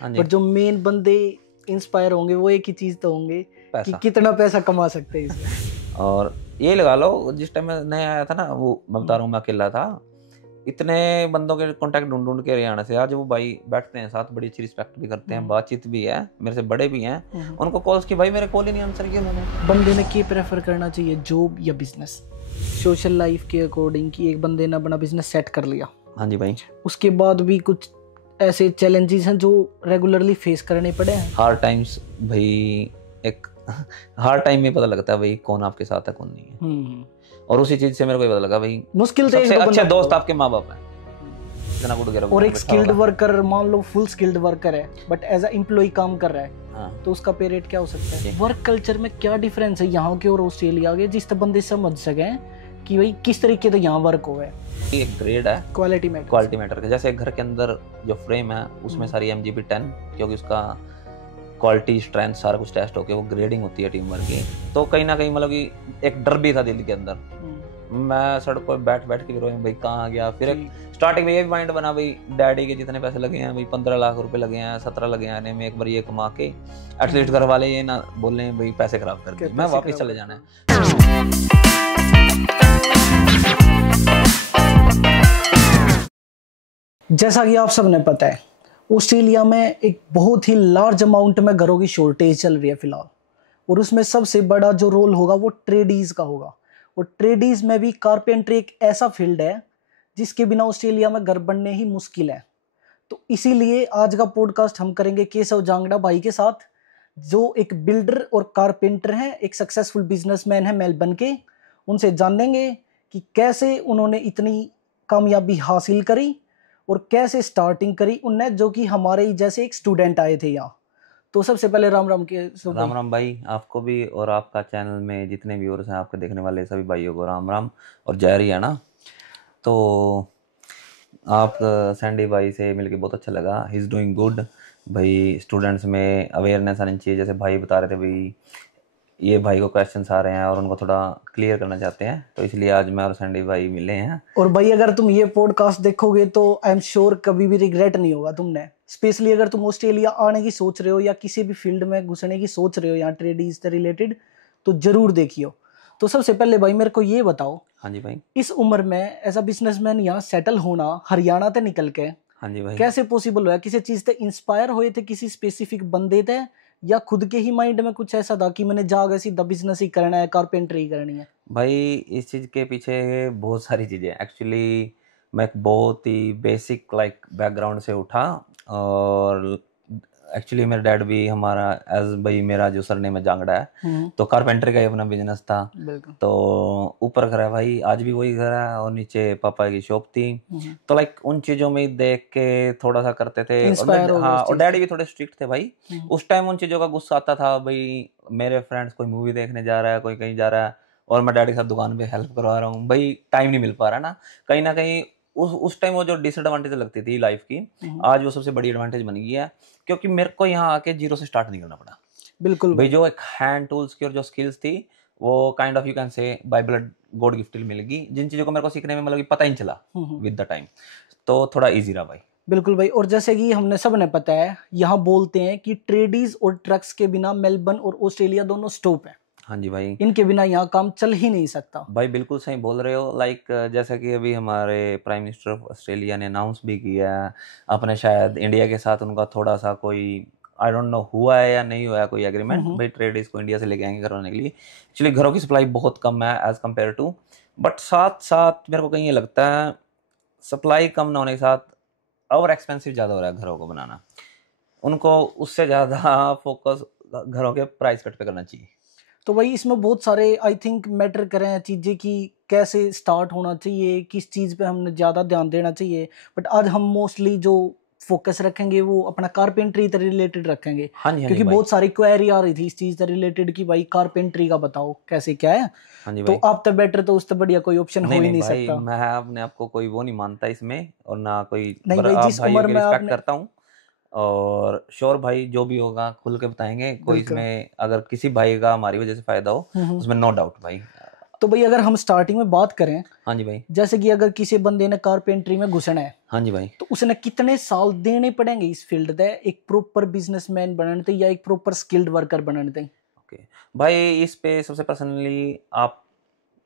हाँ जी। बट जो मेन बंदे इंस्पायर होंगे वो एक ही चीज तो होंगे कि पैसा। कितना पैसा कमा सकते हैं इसमें। और ये लगा लो जिस टाइम मैं नया आया था ना, वो मैं बता रहा हूँ, मैं अकेला था, इतने बंदों के कांटेक्ट ढूंढ ढूंढ के हरियाणा से आज वो भाई बैठते हैं साथ, बड़ी अच्छी रिस्पेक्ट भी करते हैं, बातचीत भी है, मेरे से बड़े भी हैं। उनको कॉल्स की, भाई मेरे कॉल ही नहीं आंसर किया उन्होंने। बंदे ने क्या प्रेफर करना चाहिए, जॉब या बिजनेस? सोशल लाइफ के अकॉर्डिंग कि एक बंदे ने अपना बिजनेस सेट कर लिया, हाँ जी भाई। उसके बाद भी कुछ ऐसे चैलेंजेस हैं जो रेगुलरली फेस करने पड़े हैं? हार टाइम्स भाई, एक हार टाइम में पता लगता है भाई कौन आपके साथ है कौन नहीं है। और उसी चीज से मेरे को ये पता लगा भाई मुश्किल सबसे अच्छे दोस्त आपके माँ बाप हैं। इतना गुड गिरा और एक स्किल्ड वर्कर, मान लो फुल स्किल्ड वर्कर है बट एज अ एम्प्लॉय काम कर रहा है, हाँ। तो उसका पे रेट क्या हो सकता है? वर्क कल्चर में क्या डिफरेंस है यहाँ के और ऑस्ट्रेलिया के, जिससे बंदे समझ सके कि भाई किस तरीके से यहाँ वर्क हो है? एक ग्रेड है, क्वालिटी मैटर का। जैसे घर के अंदर जो फ्रेम है उसमें सारी MGP 10, क्योंकि उसका क्वालिटी स्ट्रेंथ सारा कुछ टेस्ट होके वो ग्रेडिंग होती है टीम वर्क की। तो कहीं ना कहीं मतलब कि एक डर भी था दिल के अंदर। मैं सड़क पर बैठ के रोया भाई कहाँ गया। फिर एक स्टार्टिंग में ये भी माइंड बना भाई डैडी के जितने पैसे लगे हैं भाई 15 लाख रुपए लगे हैं, 17 लगे हैं आने में, एक बार ये कमा के एटलीस्ट घर वाले ये ना बोले भाई पैसे खराब कर दिए, मैं वापस चले जाना है। जैसा कि आप सबने पता है, ऑस्ट्रेलिया में एक बहुत ही लार्ज अमाउंट में घरों की शॉर्टेज चल रही है फिलहाल, और उसमें सबसे बड़ा जो रोल होगा वो ट्रेडीज का होगा। और ट्रेडीज में भी कारपेंट्री एक ऐसा फील्ड है जिसके बिना ऑस्ट्रेलिया में घर बनने ही मुश्किल है। तो इसीलिए आज का पॉडकास्ट हम करेंगे केशव जांगड़ा भाई के साथ, जो एक बिल्डर और कारपेंटर हैं, एक सक्सेसफुल बिजनेसमैन है मेलबर्न के। उनसे जानेंगे कि कैसे उन्होंने इतनी कामयाबी हासिल करी और कैसे स्टार्टिंग करी उनने, जो कि हमारे ही जैसे एक स्टूडेंट आए थे यहाँ। तो सबसे पहले राम राम के राम राम भाई आपको भी, और आपका चैनल में जितने व्यूअर्स हैं आपके देखने वाले सभी भाइयों को राम राम और जय हरियाणा। तो आप सैंडी भाई से मिलके बहुत अच्छा लगा, ही इज़ डूइंग गुड भाई। स्टूडेंट्स में अवेयरनेस आनी चाहिए, जैसे भाई बता रहे थे भाई ये भाई को क्वेश्चंस आ रहे हैं और उनको थोड़ा क्लियर करना चाहते हैं, तो इसलिए आज मैं और सैंडी भाई मिले हैं। और भाई अगर तुम ये पॉडकास्ट देखोगे तो आई एम श्योर कभी भी रिग्रेट नहीं होगा तुमने, स्पेशली अगर तुम ऑस्ट्रेलिया आने की सोच रहे हो या किसी भी फील्ड में घुसने की सोच रहे हो यहाँ ट्रेडिंग से रिलेटेड, तो जरूर देखियो। तो सबसे पहले भाई मेरे को ये बताओ, हाँ जी भाई, इस उम्र में एज अ बिजनेसमैन यहाँ सेटल होना हरियाणा से निकल के, हाँ जी भाई, कैसे पॉसिबल हुआ? किसी चीज से इंस्पायर हुए थे, किसी स्पेसिफिक बंदे थे, या खुद के ही माइंड में कुछ ऐसा था कि मैंने जाके सीधा बिजनेस ही करना है, कारपेंटरी ही करनी है? भाई इस चीज़ के पीछे बहुत सारी चीज़ें एक्चुअली। मैं एक बहुत ही बेसिक बैकग्राउंड से उठा, और एक्चुअली मेरा डैड भी हमारा एज भाई, मेरा जो सरनेम है जांगड़ा है, तो कारपेंटर का ही अपना बिजनेस था। तो ऊपर घर है भाई, आज भी वही घर है, और नीचे पापा की शॉप थी। तो उन चीज़ों में देख के थोड़ा सा करते थे। हाँ, और डैडी भी थोड़े स्ट्रिक्ट थे भाई। उस टाइम उन चीज़ों का गुस्सा आता था भाई, मेरे फ्रेंड्स कोई मूवी देखने जा रहा है, कोई कहीं जा रहा है, और मैं डैडी के साथ दुकान पे हेल्प करवा रहा हूँ भाई, टाइम नहीं मिल पा रहा ना कहीं। उस टाइम वो जो डिसएडवांटेज लगती थी लाइफ की, आज वो सबसे बड़ी एडवांटेज बन गई है, क्योंकि मेरे को यहाँ आके जीरो से स्टार्ट नहीं करना पड़ा। बिल्कुल भाई, जो एक हैंड टूल्स की और जो स्किल्स थी वो kind of you can say by blood god gifted मिल गई, जिन चीज़ों को मेरे को सीखने में मतलब कि पता ही नहीं चला विद द टाइम, तो थोड़ा इजी रहा भाई। बिल्कुल भाई। और जैसे कि हमने सबने पता है, यहाँ बोलते हैं कि ट्रेडीज और ट्रक्स के बिना मेलबर्न और ऑस्ट्रेलिया दोनों स्टॉप है। हाँ जी भाई, इनके बिना यहाँ काम चल ही नहीं सकता। भाई बिल्कुल सही बोल रहे हो। जैसा कि अभी हमारे प्राइम मिनिस्टर ऑफ ऑस्ट्रेलिया ने अनाउंस भी किया है, अपने शायद इंडिया के साथ उनका थोड़ा सा कोई आई डोंट नो हुआ है या नहीं हुआ है कोई एग्रीमेंट, भाई ट्रेड इसको इंडिया से लेके आएंगे करवाने के लिए। एक्चुअली घरों की सप्लाई बहुत कम है एज कम्पेयर टू, बट साथ साथ मेरे को कहीं ये लगता है सप्लाई कम ना होने के साथ और एक्सपेंसिव ज़्यादा हो रहा है घरों को बनाना। उनको उससे ज़्यादा फोकस घरों के प्राइस कट पे करना चाहिए। तो भाई इसमें बहुत सारे आई थिंक मैटर करें चीज़ें कि कैसे स्टार्ट होना चाहिए, किस चीज़ पे हमने ज़्यादा ध्यान देना चाहिए। बट आज हम मोस्टली जो फोकस रखेंगे वो अपना कारपेंट्री से रिलेटेड रखेंगे। हाँ जी, क्योंकि बहुत सारी क्वेरी आ रही थी इस चीज़ से रिलेटेड कि भाई कारपेंट्री का बताओ कैसे क्या है। हाँ जी तो भाई, आप तो बेटर, तो उससे बढ़िया कोई ऑप्शन हो ही नहीं भाई, सकता। मैं अपने आप को कोई वो नहीं मानता इसमें, और ना कोई नहीं भाई, आप जिस भाइयों उम्र की में रिस्पेक्ट आपने, करता हूँ, और श्योर भाई जो भी होगा खुल के बताएंगे। कोई इसमें अगर किसी भाई का हमारी वजह से फायदा हो उसमें नो डाउट भाई। तो भाई अगर हम स्टार्टिंग में बात करें, हाँ जी भाई। जैसे कि अगर किसी बंदे ने कारपेंटरी में घुसना है, हाँ जी भाई। तो उसने कितने साल देने पड़ेंगे इस फील्ड दे एक प्रॉपर बिजनेसमैन बनने थे या एक प्रॉपर स्किल्ड वर्कर बनने थे? ओके भाई, इस पे सबसे पर्सनली आप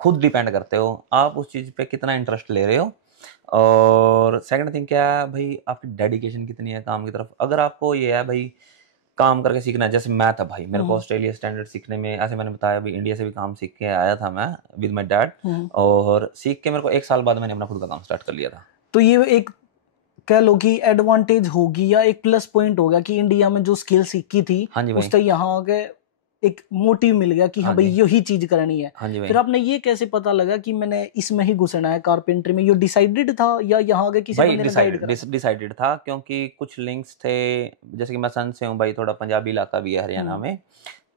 खुद डिपेंड करते हो, आप उस चीज़ पे कितना इंटरेस्ट ले रहे हो। और सेकंड थिंग क्या है भाई, आपकी डेडिकेशन कितनी है काम की तरफ। अगर आपको ये है भाई काम करके सीखना है, जैसे मैं था भाई, मेरे को ऑस्ट्रेलिया स्टैंडर्ड सीखने में, ऐसे मैंने बताया अभी, इंडिया से भी काम सीख के आया था मैं विद माय डैड, और सीख के मेरे को 1 साल बाद मैंने अपना खुद का काम स्टार्ट कर लिया था। तो ये एक कह लो कि एडवांटेज होगी या एक प्लस पॉइंट होगा कि इंडिया में जो स्किल सीखी थी हाँ जी भाई। उससे यहाँ आके एक मोटिव मिल गया कि हाँ हाँ भाई जी। यही चीज करनी है। हाँ जी भाई। फिर आपने ये कैसे पता लगा कि मैंने इसमें ही घुसना है कारपेंटरी में? ये डिसाइडेड था या यहाँ आके किसी भाई बंदे ने गाइड करा? डिसाइडेड था, क्योंकि कुछ लिंक्स थे, जैसे कि मैं सन से हूँ भाई, थोड़ा पंजाबी इलाका भी है हरियाणा में,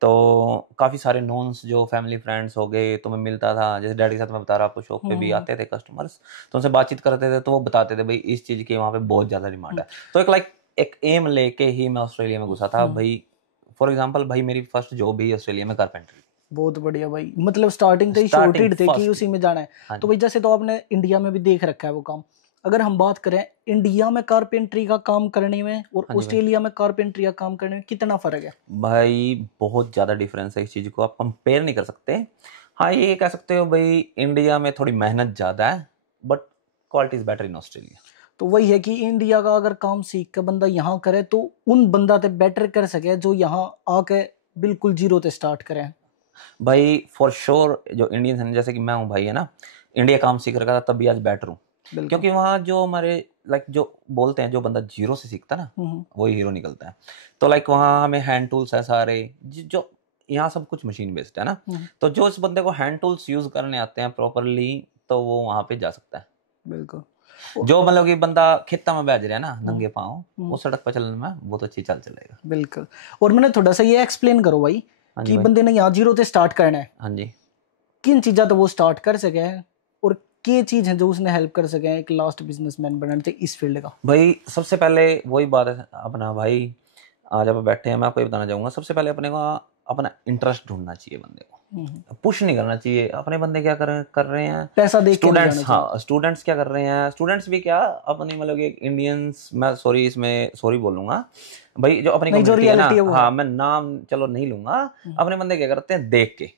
तो काफ़ी सारे नॉन्स जो फैमिली फ्रेंड्स हो गए तो मैं मिलता था, जैसे डैडी के साथ मैं बता रहा, आपको शॉप पे भी आते थे कस्टमर्स, तो उनसे बातचीत करते थे, तो वो बताते थे भाई इस चीज़ की वहाँ पे बहुत ज़्यादा डिमांड है। तो एक एम लेके ही मैं ऑस्ट्रेलिया में घुसा था भाई। फॉर एग्जाम्पल भाई, मेरी फर्स्ट जॉब ही ऑस्ट्रेलिया में कारपेंटरी। बहुत बढ़िया भाई, मतलब स्टार्टिंग तो ही स्टार्टिंग शॉर्टेड थे कि फर्स्ट। उसी में जाना है। हाँ तो जी। भाई जैसे तो आपने इंडिया में भी देख रखा है वो काम, अगर हम बात करें इंडिया में कारपेंटरी का काम करने में और हाँ जी भाई। ऑस्ट्रेलिया में कारपेंटरी का काम करने में कितना फर्क है? भाई बहुत ज़्यादा डिफरेंस है, इस चीज़ को आप कंपेयर नहीं कर सकते। हाँ, ये कह सकते हो भाई इंडिया में थोड़ी मेहनत ज़्यादा है, but quality is better in Australia. तो वही है कि इंडिया का अगर काम सीख के बंदा यहाँ करे तो उन बंदा ते बेटर कर सके जो यहाँ आके बिल्कुल जीरो ते स्टार्ट करें। भाई फॉर श्योर जो इंडियंस हैं, जैसे कि मैं हूँ भाई, है ना, इंडिया काम सीख रखा था तब भी आज बेटर हूँ, बिल्कुल। क्योंकि वहाँ जो हमारे जो बोलते हैं, जो बंदा जीरो से सीखता है ना, हम्म, वही हीरो निकलता है। तो वहाँ हमें हैंड टूल्स है सारे, जो यहाँ सब कुछ मशीन बेस्ड है ना, तो जो इस बंदे को हैंड टूल्स यूज करने आते हैं प्रॉपरली, तो वो वहाँ पे जा सकता है। बिल्कुल। जो मतलब कि बंदा खेता में बैठ रहा है ना नंगे पाँव, वो सड़क पर चलने में बहुत अच्छी चाल चलेगा। बिल्कुल। और मैंने थोड़ा सा ये एक्सप्लेन करो भाई हाँ जी कि भाई। बंदे ने यहाँ जीरो से स्टार्ट करना है, हाँ जी किन चीज़ा तो वो स्टार्ट कर सके हैं और के चीज़ है जो उसने हेल्प कर सके हैं एक लास्ट बिजनेसमैन बनने थे इस फील्ड का? भाई, सबसे पहले वही बात है अपना भाई, आज आप बैठे हैं, मैं आपको ये बताना चाहूँगा, सबसे पहले अपने को अपना इंटरेस्ट ढूंढना चाहिए बंदे को, पुश नहीं करना चाहिए। अपने बंदे क्या कर रहे हैं, पैसा देख के नहीं स्टूडेंट्स, जाना चाहिए। हाँ स्टूडेंट्स क्या कर रहे हैं, स्टूडेंट्स भी क्या, अपनी मतलब कि इंडियंस, मैं सॉरी इसमें सॉरी बोलूँगा भाई, जो अपनी नहीं, जो कम्युनिटी है ना, रियलिटी है वो हाँ है। मैं नाम चलो नहीं लूँगा, अपने बंदे क्या करते हैं, देख के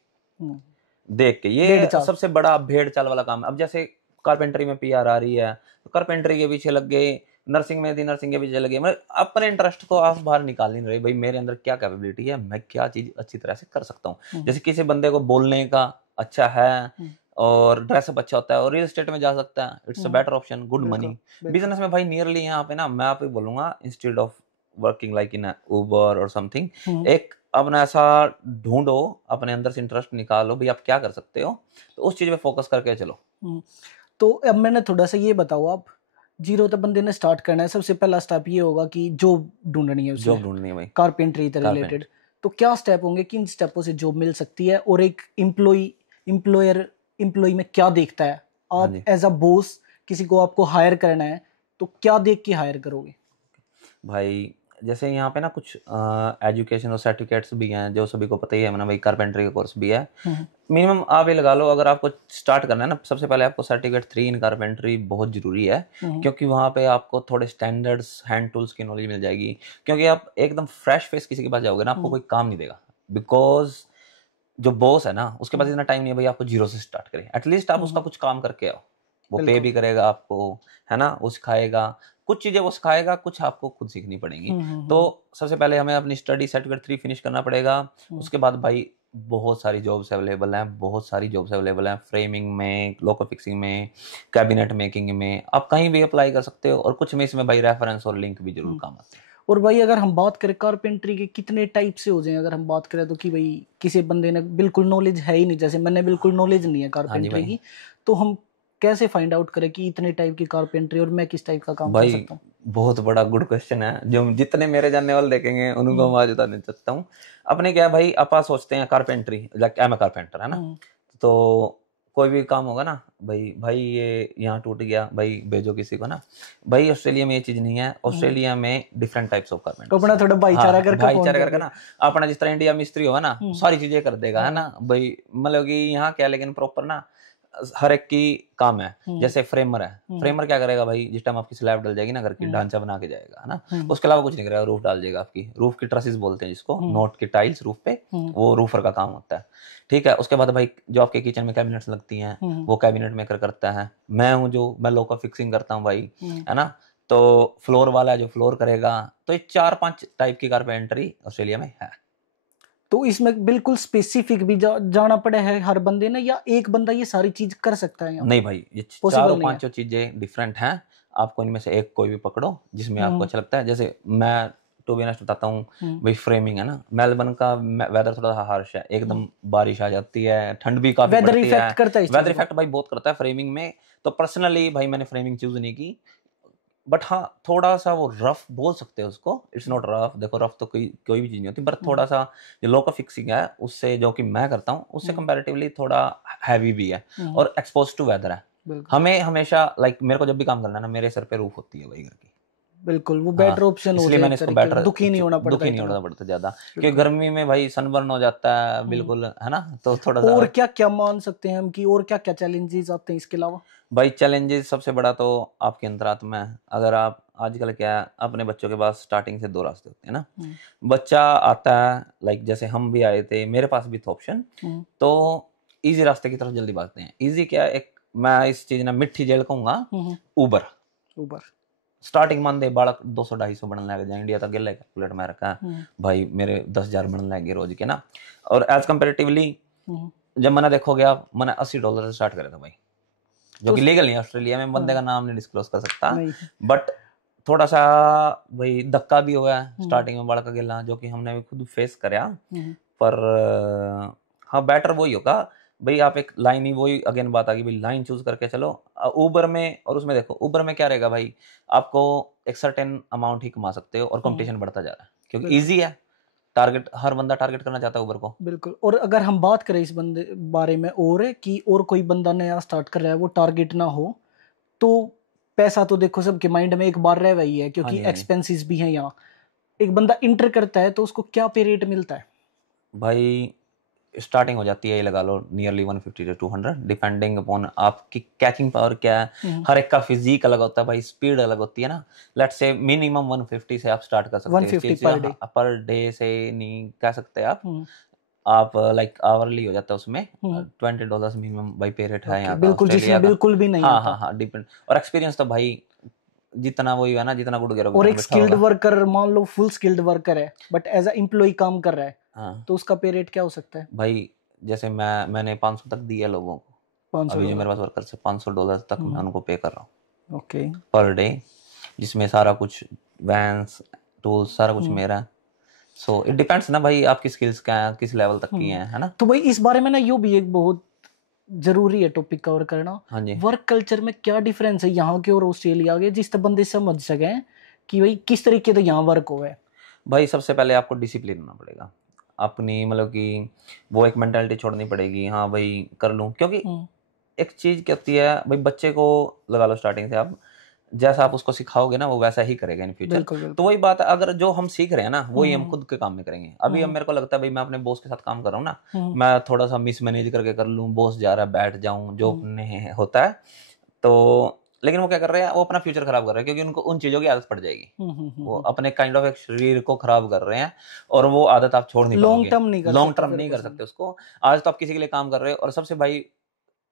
भेड़ ये चाल। सबसे बड़ा भेड़ चाल वाला काम है। अब जैसे कारपेंटरी में पीआर आ रही है, तो कारपेंटरी के पीछे लग गए, नर्सिंग में थी नर्सिंग के पीछे लगे, मतलब अपने इंटरेस्ट को आप बाहर निकाल नहीं रहे भाई, मेरे अंदर क्या कैपेबिलिटी है, मैं क्या चीज अच्छी तरह से कर सकता हूँ। जैसे किसी बंदे को बोलने का अच्छा है और ड्रेसअप अच्छा होता है और रियल एस्टेट में जा सकता है, it's a better option, good money. Business में भाई नियरली यहाँ पे ना, मैं आपको बोलूंगा, instead of working like in Uber और समथिंग, एक अपना ऐसा ढूंढो, अपने अंदर से इंटरेस्ट निकालो भाई, आप क्या कर सकते हो, तो उस चीज पे फोकस करके चलो। तो अब मैंने थोड़ा सा ये बताओ, आप जीरो तो बंदे ने स्टार्ट करना है, सबसे पहला स्टेप ये होगा कि जॉब ढूंढनी है, जॉब ढूंढनी है भाई, कारपेंटरी से रिलेटेड। तो क्या स्टेप होंगे, किन स्टेपों से जॉब मिल सकती है? और एक एम्प्लॉय में क्या देखता है? आप एज अ बॉस किसी को आपको हायर करना है तो क्या देख के हायर करोगे? भाई जैसे यहाँ पे ना कुछ एजुकेशन और सर्टिफिकेट्स भी हैं, जो सभी को पता ही है ना भाई, कारपेंटरी का कोर्स भी है। मिनिमम आप ये लगा लो, अगर आपको स्टार्ट करना है ना, सबसे पहले आपको सर्टिफिकेट 3 इन कारपेंटरी बहुत जरूरी है, क्योंकि वहाँ पे आपको थोड़े स्टैंडर्ड्स हैंड टूल्स की नॉलेज मिल जाएगी। क्योंकि आप एकदम फ्रेश फेस किसी के पास जाओगे ना, आपको कोई काम नहीं देगा, बिकॉज जो बॉस है ना, उसके पास इतना टाइम नहीं है भाई आपको जीरो से स्टार्ट करें। एटलीस्ट आप उसका कुछ काम करके आओ, वो पे भी करेगा आपको, है ना, वो सिखाएगा, कुछ चीजें वो सिखाएगा, कुछ आपको खुद सीखनी पड़ेंगी। तो सबसे पहले हमें अपनी स्टडी सर्टिफिकेट 3 फिनिश करना पड़ेगा। उसके बाद भाई बहुत सारी जॉब्स अवेलेबल हैं, बहुत सारी जॉब्स अवेलेबल हैं, फ्रेमिंग में, लोको फिक्सिंग में, कैबिनेट मेकिंग में, आप कहीं भी अप्लाई कर सकते हो। और कुछ में इसमें भाई रेफरेंस और लिंक भी जरूर काम आते हैं। और भाई अगर हम बात करें कारपेंटरी के कितने टाइप से हो जाए, अगर हम बात करें तो कि भाई किसी बंदे ने बिल्कुल नॉलेज है ही नहीं, जैसे मैंने बिल्कुल नॉलेज नहीं है कारपेंटरी की, तो हम कैसे फाइंड आउट करें कि इतने टाइप की कारपेंट्री और मैं किस टाइप का काम कर सकता हूँ? बहुत बड़ा गुड क्वेश्चन है, जो जितने मेरे जानने वाले देखेंगे उनको मैं आज बता सकता हूँ। अपने क्या भाई, आप सोचते हैं carpentry, like I am a carpenter, है ना, तो कोई भी काम होगा ना भाई, भाई ये यहाँ टूट गया भाई, भेजो किसी को ना। भाई ऑस्ट्रेलिया में ये चीज नहीं है, ऑस्ट्रेलिया में डिफरेंट टाइप्स ऑफ तो अपना गारमेंट्स। थोड़ा भाईचारा हाँ करके फोन भाईचारा कर करके दे। ना, अपना जिस तरह इंडिया में मिस्त्री होगा ना सारी चीजें कर देगा, है ना भाई। मतलब कि यहाँ क्या, लेकिन प्रॉपर ना हर एक की काम है। जैसे फ्रेमर है, फ्रेमर क्या करेगा भाई, जिस टाइम आपकी स्लैब डल जाएगी ना, घर की ढांचा बना के जाएगा, है ना, उसके अलावा कुछ नहीं करेगा। रूफ डाल देगा आपकी, रूफ की ट्रसिस बोलते हैं जिसको, नोट की टाइल्स रूफ पे, वो रूफर का काम होता है। ठीक है, उसके बाद भाई जो आपके किचन में कैबिनेट्स लगती हैं वो कैबिनेट मेकर करता है। मैं हूँ जो मैं लोग का फिक्सिंग करता हूँ भाई, है ना। तो फ्लोर वाला है जो फ्लोर करेगा। तो ये 4-5 टाइप की कारपेंटरी ऑस्ट्रेलिया में है। तो इसमें बिल्कुल स्पेसिफिक भी जाना पड़े है हर बंदे ने, या एक बंदा ये सारी चीज कर सकता है यहाँ? नहीं भाई, ये Possible चारों नहीं है। पांचों चीजें डिफरेंट हैं। आपको इनमें से एक कोई भी पकड़ो जिसमें आपको अच्छा लगता है। जैसे मैं टू बी ऑनेस्ट बताता हूँ भाई, फ्रेमिंग है ना, मेलबर्न का वेदर थोड़ा सा हार्श है एकदम, बारिश आ जाती है, ठंड भी काफी वेदर पड़ती है। इफेक्ट करता है इस वेदर चीज को? इफेक्ट भाई बहुत करता है फ्रेमिंग में। तो पर्सनली भाई मैंने फ्रेमिंग चूज नहीं की, बट हाँ थोड़ा सा वो रफ बोल सकते हैं उसको। इट्स नॉट रफ, देखो रफ तो कोई भी चीज नहीं होती, पर थोड़ा सा जो लोकल फिक्सिंग है उससे, जो कि मैं करता हूँ उससे कंपैरेटिवली थोड़ा हैवी भी है और एक्सपोज टू वेदर है। बिल्कुल हमें हमेशा लाइक मेरे को जब भी काम करना है ना, मेरे सर पे रूफ होती है भाई घर की। बिल्कुल, वो हाँ, बेटर ऑप्शन हो इसलिए जाए मैंने एक इसको तरीके से, बेटर, दुखी नहीं होना पड़ता दुखी नहीं इतना। होना पड़ता ज्यादा, क्योंकि गर्मी में भाई सनबर्न हो जाता है बिल्कुल, है ना। तो थोड़ा सा और क्या क्या मान सकते हैं हम कि और क्या क्या चैलेंजेस आते हैं इसके अलावा? भाई चैलेंजेस सबसे बड़ा तो आपके अंतरात्मा है। अगर आप आजकल क्या है, अपने बच्चों के पास स्टार्टिंग से 2 रास्ते होते हैं ना। बच्चा आता है लाइक जैसे हम भी आए थे, मेरे पास भी था ऑप्शन, तो इजी रास्ते की तरफ जल्दी भागते हैं। इजी क्या है, एक मैं इस चीज ना मिट्टी जेल कहूंगा, उबर। ऊबर स्टार्टिंग मान दे बालक 200-250 बनने लग जाए, इंडिया तक गेले कैलकुलेट में रखा है भाई, मेरे 10,000 बनने लगे रोज के ना। और एज कंपेरेटिवली जब मैंने देखोगे आप, मैंने $80 से स्टार्ट करा था भाई, जो कि लीगल नहीं है ऑस्ट्रेलिया में, बंदे का नाम नहीं डिस्क्लोज कर सकता। बट थोड़ा सा भाई धक्का भी हुआ है स्टार्टिंग में, बड़ा गिला, जो कि हमने भी खुद फेस करा। पर हाँ बेटर वही होगा भाई, आप एक लाइन ही, वही अगेन बात आ गई भाई, लाइन चूज करके चलो उबर में। और उसमें देखो उबर में क्या रहेगा भाई, आपको एक सर्टेन अमाउंट ही कमा सकते हो और कंपटीशन बढ़ता जा रहा है क्योंकि ईजी है। टारगेट, हर बंदा टारगेट करना चाहता है उबर को। बिल्कुल। और अगर हम बात करें इस बंदे बारे में और कि और कोई बंदा नया स्टार्ट कर रहा है, वो टारगेट ना हो, तो पैसा तो देखो सबके माइंड में एक बार रह वही है, क्योंकि एक्सपेंसेस भी हैं यहाँ। एक बंदा इंटर करता है तो उसको क्या पे रेट मिलता है? भाई स्टार्टिंग हो जाती है, ये लगा लो नियरली 150 to 200, डिपेंडिंग अपॉन आपकी कैचिंग पावर क्या है। हर एक का फिजिक अलग होता है भाई, स्पीड अलग होती है ना। लेट्स से मिनिमम 150 से आप स्टार्ट कर सकते हैं। 150 पर डे? पर डे से नहीं कह सकते आप लाइक आवरली हो जाता है उसमें। $20 मिनिमम भाई पे रेट है यहाँ का बिल्कुल, ऑस्ट्रेलिया जिसमें का। बिल्कुल भी नहीं हाँ आता। हाँ हाँ, डिपेंड। और एक्सपीरियंस तो भाई जितना वही है ना, जितना गुड करोगे और उतना एक बेटर स्किल्ड होगा। वर्कर, मान लो फुल स्किल्ड वर्कर है बट एज अ एम्प्लॉय काम कर रहा है, हाँ तो उसका पे रेट क्या हो सकता है? भाई, जैसे मैंने 500 तक दिया लोगों को, 500 अभी जो डॉलर मेरे पास वर्कर से $500 तक मैं उनको पे कर रहा हूँ ओके पर डे, जिसमें सारा कुछ वैन्स टूल्स सारा कुछ मेरा है। सो इट डिपेंड्स ना भाई, आपकी स्किल्स क्या है, किस लेवल तक की है ना। तो भाई इस बारे में ना यो भी एक बहुत जरूरी है टॉपिक कवर करना। हाँ जी, वर्क कल्चर में क्या डिफरेंस है यहाँ के और ऑस्ट्रेलिया के, जिससे बंदे समझ सके कि भाई किस तरीके से यहाँ वर्क हो है। भाई सबसे पहले आपको डिसिप्लिन होना पड़ेगा अपनी, मतलब कि वो एक मेंटालिटी छोड़नी पड़ेगी, हाँ भाई कर लूँ। क्योंकि एक चीज क्या होती है भाई, बच्चे को लगा लो स्टार्टिंग से आप जैसा आप उसको सिखाओगे ना वो वैसा ही करेगा इन फ्यूचर। तो वही बात है, अगर जो हम सीख रहे हैं ना वही हम खुद के काम में करेंगे। अभी अब मेरे को लगता है भाई, मैं अपने बॉस के साथ काम कर रहा हूँ ना, मैं थोड़ा सा मिसमैनेज करके कर लूँ, बॉस जा रहा है बैठ जाऊं, जो अपने होता है। तो लेकिन वो क्या कर रहे हैं, वो अपना फ्यूचर खराब कर रहे हैं, क्योंकि उनको उन चीजों की आदत पड़ जाएगी। वो अपने काइंड ऑफ एक शरीर को खराब कर रहे हैं और वो आदत आप छोड़ नहीं पाओगे, लॉन्ग टर्म नहीं कर सकते उसको। आज तो आप किसी के लिए काम कर रहे हो, और सबसे भाई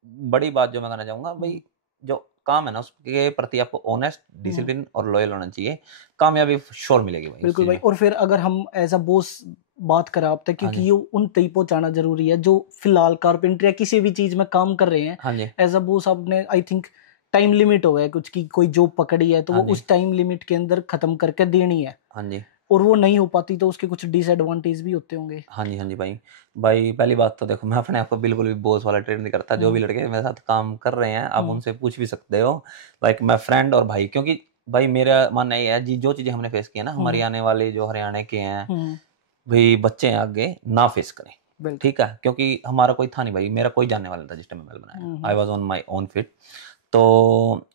बड़ी बात जो मैं कहना चाहूंगा भाई, जो काम है ना उसके प्रति आपको ऑनेस्ट, डिसिप्लिन और लॉयल होना चाहिए, कामयाबी श्योर मिलेगी भाई। बिल्कुल भाई। और फिर अगर हम एज अ बॉस बात करें आप तक, क्योंकि ये उन तक पहुंचाना जरूरी है जो फिलहाल कारपेंटर या किसी भी चीज में काम कर रहे हैं। हाँ जी, एज अ बॉस आपने आई थिंक टाइम लिमिट हो है कुछ की, कोई जॉब पकड़ी है तो वो उस टाइम लिमिट के अंदर खत्म करके देनी है। हाँ जी, और वो नहीं हो पाती तो उसके कुछ डिसएडवांटेज भी होते होंगे। हाँ जी, हाँ जी भाई। भाई पहली बात तो देखो, मैं अपने आप को बिल्कुल भी बॉस वाला ट्रीट नहीं करता। जो भी लड़के मेरे साथ काम कर रहे हैं आप उनसे पूछ भी सकते हो, लाइक मैं फ्रेंड और भाई। क्योंकि भाई मेरा मानना ये है जी, जो चीजें हमने फेस की है ना, हमारी आने वाले जो हरियाणा के हैं भाई बच्चे हैं आगे ना फेस करें। बिल्कुल। ठीक है, क्योंकि हमारा कोई था नहीं भाई, मेरा कोई जानने वाला नहीं था जिस टाइम मैं महल बनाया, I was on my own feet. तो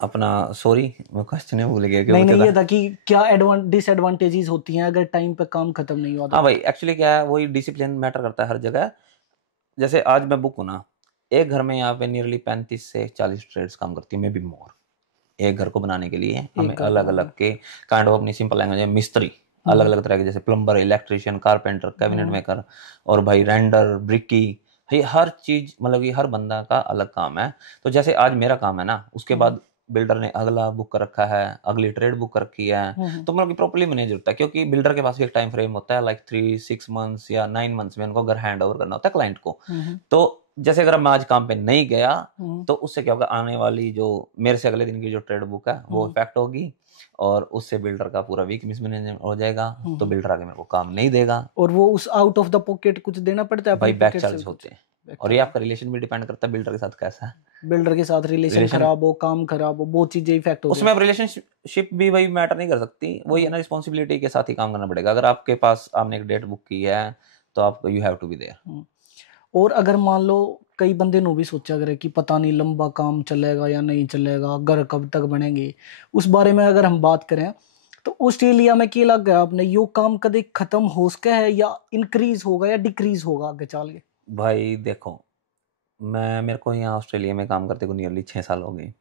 अपना सॉरी मैं क्वेश्चन ही भूल गया, क्या नहीं पूछा नहीं, ये था? था कि क्या डिसएडवांटेजेस होती हैं अगर टाइम पे काम खत्म नहीं हुआ तो। हाँ भाई, एक्चुअली क्या है, वही डिसिप्लिन मैटर करता है हर जगह। जैसे आज मैं बुक हूँ ना, एक घर में यहाँ पे नियरली 35 से 40 ट्रेड्स काम करती है, मे बी मोर। एक घर को बनाने के लिए हमें एक घर अलग अलग बनाना। के काइंड ऑफ, अपनी सिंपल लैंग्वेज में, मिस्त्री अलग अलग तरह के, जैसे plumber, electrician, carpenter, cabinet maker, और भाई रेंडर, ब्रिकी, ये हर चीज, मतलब कि हर बंदा का अलग काम है। तो जैसे आज मेरा काम है ना, उसके बाद बिल्डर ने अगला बुक कर रखा है, अगली ट्रेड बुक कर रखी है। तो मतलब कि प्रॉपर्ली मैनेज होता है, क्योंकि बिल्डर के पास भी एक टाइम फ्रेम होता है, लाइक 3-6 मंथ्स या 9 मंथ्स में उनको घर हैंड ओवर करना होता है क्लाइंट को। तो जैसे अगर मैं आज काम पे नहीं गया, तो उससे क्या होगा, आने वाली जो मेरे से अगले दिन की जो ट्रेड बुक है वो इफेक्ट होगी, और उससे बिल्डर का पूरा वीक मिसमैनेजमेंट हो जाएगा, तो बिल्डर आगे मेरे को काम नहीं देगा। और वो उस आउट ऑफ द पॉकेट कुछ देना पड़ता है भाई अपनी बैक पॉकेट से चार्ज कुछ? होते हैं, और ये आपका रिलेशन भी डिपेंड करता है बिल्डर के साथ कैसा है। बिल्डर के साथ रिलेशन रिलेशन, खराब हो, काम खराब हो, बहुत चीजें इफेक्ट होती उसमें हैं। अब रिलेशनशिप भी भाई मैटर नहीं कर सकती, वही है ना, रिस्पॉन्सिबिलिटी के साथ ही काम करना पड़ेगा। अगर आपके पास, आपने एक डेट बुक की है, तो आप, you have to be there. और अगर मान लो कई बंदे नो भी सोचा करे कि पता नहीं लंबा काम चलेगा या नहीं चलेगा, घर कब तक बनेंगे, उस बारे में अगर हम बात करें तो ऑस्ट्रेलिया में क्या लग गया आपने, यो काम कदे खत्म हो सका है या इंक्रीज होगा या डिक्रीज होगा आगे चल के? भाई देखो, मेरे को यहाँ ऑस्ट्रेलिया में काम करते को नियरली 6 साल हो गए।